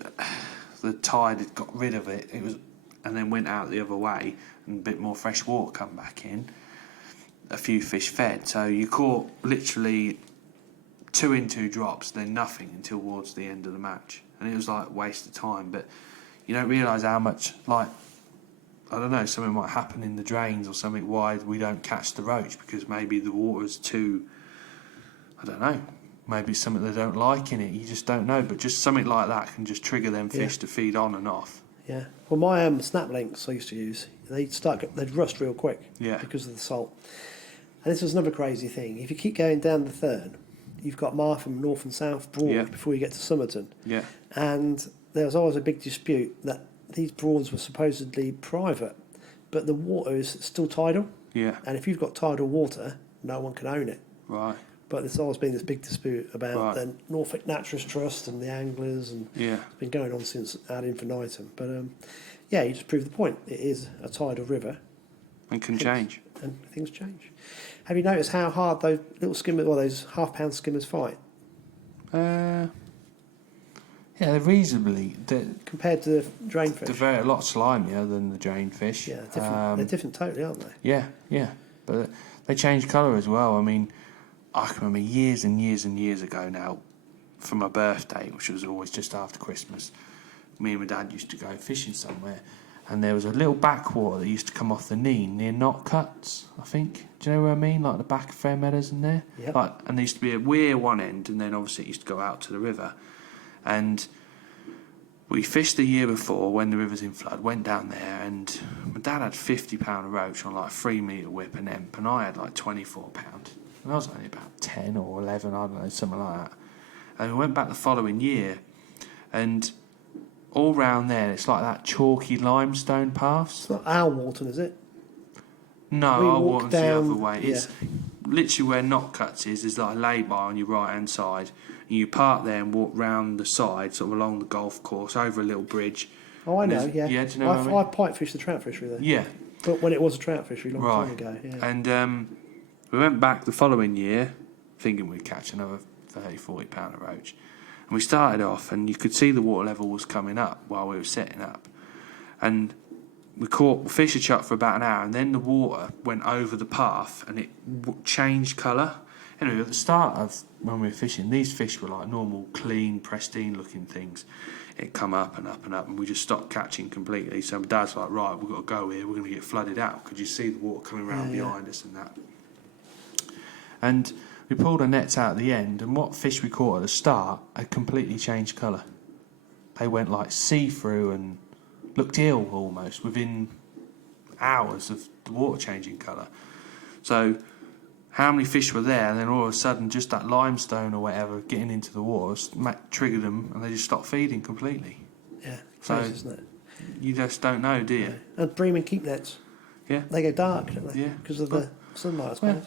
the tide had got rid of it, and then went out the other way, and a bit more fresh water come back in, a few fish fed. So you caught literally 2 in 2 drops, then nothing until towards the end of the match. And it was like a waste of time. But you don't realise how much, like, I don't know, something might happen in the drains or something, why we don't catch the roach, because maybe the water's too, I don't know, maybe it's something they don't like in it, you just don't know, but just something like that can just trigger them fish to feed on and off. Yeah, well my snap links I used to use, they'd rust real quick because of the salt. And this was another crazy thing, if you keep going down the Thurn, you've got Martham North and South Broad before you get to Somerton. Yeah. And there was always a big dispute that these Broads were supposedly private, but the water is still tidal. Yeah. And if you've got tidal water, no one can own it. Right. But there's always been this big dispute about the Norfolk Naturalist Trust and the anglers, and it's been going on since ad infinitum. But you just prove the point. It is a tidal river. And can change. And things change. Have you noticed how hard those little skimmers, or those half-pound skimmers fight? Yeah, they're reasonably... compared to the drain fish? They're a lot slimier than the drain fish. Yeah, they're different totally, aren't they? Yeah. But they change colour as well. I mean, I can remember years and years and years ago now, for my birthday, which was always just after Christmas, me and my dad used to go fishing somewhere, and there was a little backwater that used to come off the Nene near Knot Cuts, I think. Do you know what I mean? Like the back of Fair Meadows in there? Yeah. And there used to be a weir one end, and then obviously it used to go out to the river. And we fished the year before when the river's in flood, went down there, and my dad had £50 roach on like a 3 metre whip and emp, and I had like £24. And I was only about 10 or 11, I don't know, something like that. And we went back the following year, and all round there, it's like that chalky limestone paths. It's not Alwarton, is it? No, Alwarton's the other way. It's literally where Knot Cuts is. There's like a lay-by on your right-hand side. And you park there and walk round the side, sort of along the golf course, over a little bridge. Oh, I know, yeah. Yeah, do you know what I mean? I pipe fished the trout fishery there. Yeah. But when it was a trout fishery, long time ago, yeah. And we went back the following year, thinking we'd catch another £30-40 of roach. And we started off, and you could see the water level was coming up while we were setting up. And we caught fish had shut for about an hour, and then the water went over the path, and it changed colour. Anyway, at the start of when we were fishing, these fish were like normal, clean, pristine-looking things. It come up and up and up, and we just stopped catching completely. So my dad's like, right, we've got to go here. We're going to get flooded out because you see the water coming around behind us and that. And we pulled our nets out at the end, and what fish we caught at the start had completely changed colour. They went like see-through and looked ill almost within hours of the water changing colour. So how many fish were there, and then all of a sudden, just that limestone or whatever getting into the water triggered them, and they just stopped feeding completely. Yeah, So crazy, isn't it? you just don't know, do you? And bream and keep nets, Yeah. they go dark, don't they? Yeah. Because of the sunlight, I suppose.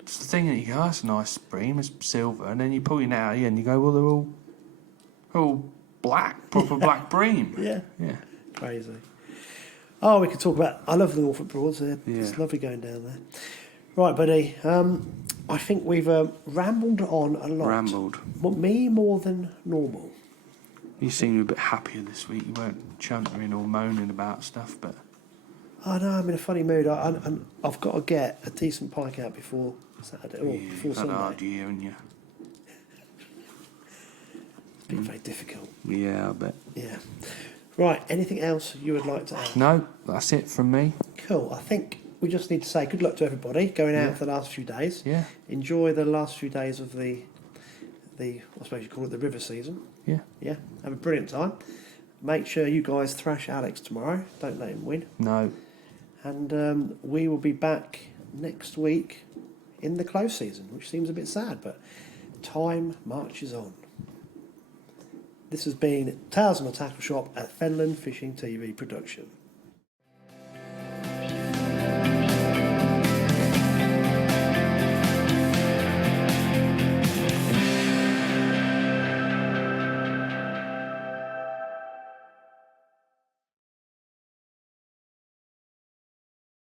It's the thing that you go, oh, that's a nice bream, it's silver, and then you pull your net out and you go, well, they're all black, proper black bream. Yeah. Yeah. Crazy. Oh, we could talk about... I love the Norfolk Broads. It's Yeah. lovely going down there. Right, buddy. I think we've rambled on a lot. Rambled. Me more than normal. You seemed a bit happier this week. You weren't chuntering or moaning about stuff, but I know, I'm in a funny mood. I've got to get a decent pike out before Saturday, or before you've had a Sunday. hard year, haven't you? It's been very difficult. Yeah, I bet. Yeah. Right, anything else you would like to add? No, that's it from me. Cool. I think we just need to say good luck to everybody going out for the last few days. Yeah. Enjoy the last few days of the I suppose you call it the river season. Yeah. Yeah. Have a brilliant time. Make sure you guys thrash Alex tomorrow. Don't let him win. No. And we will be back next week in the close season, which seems a bit sad, but time marches on. This has been Tales on the Tackle Shop at Fenland Fishing TV production.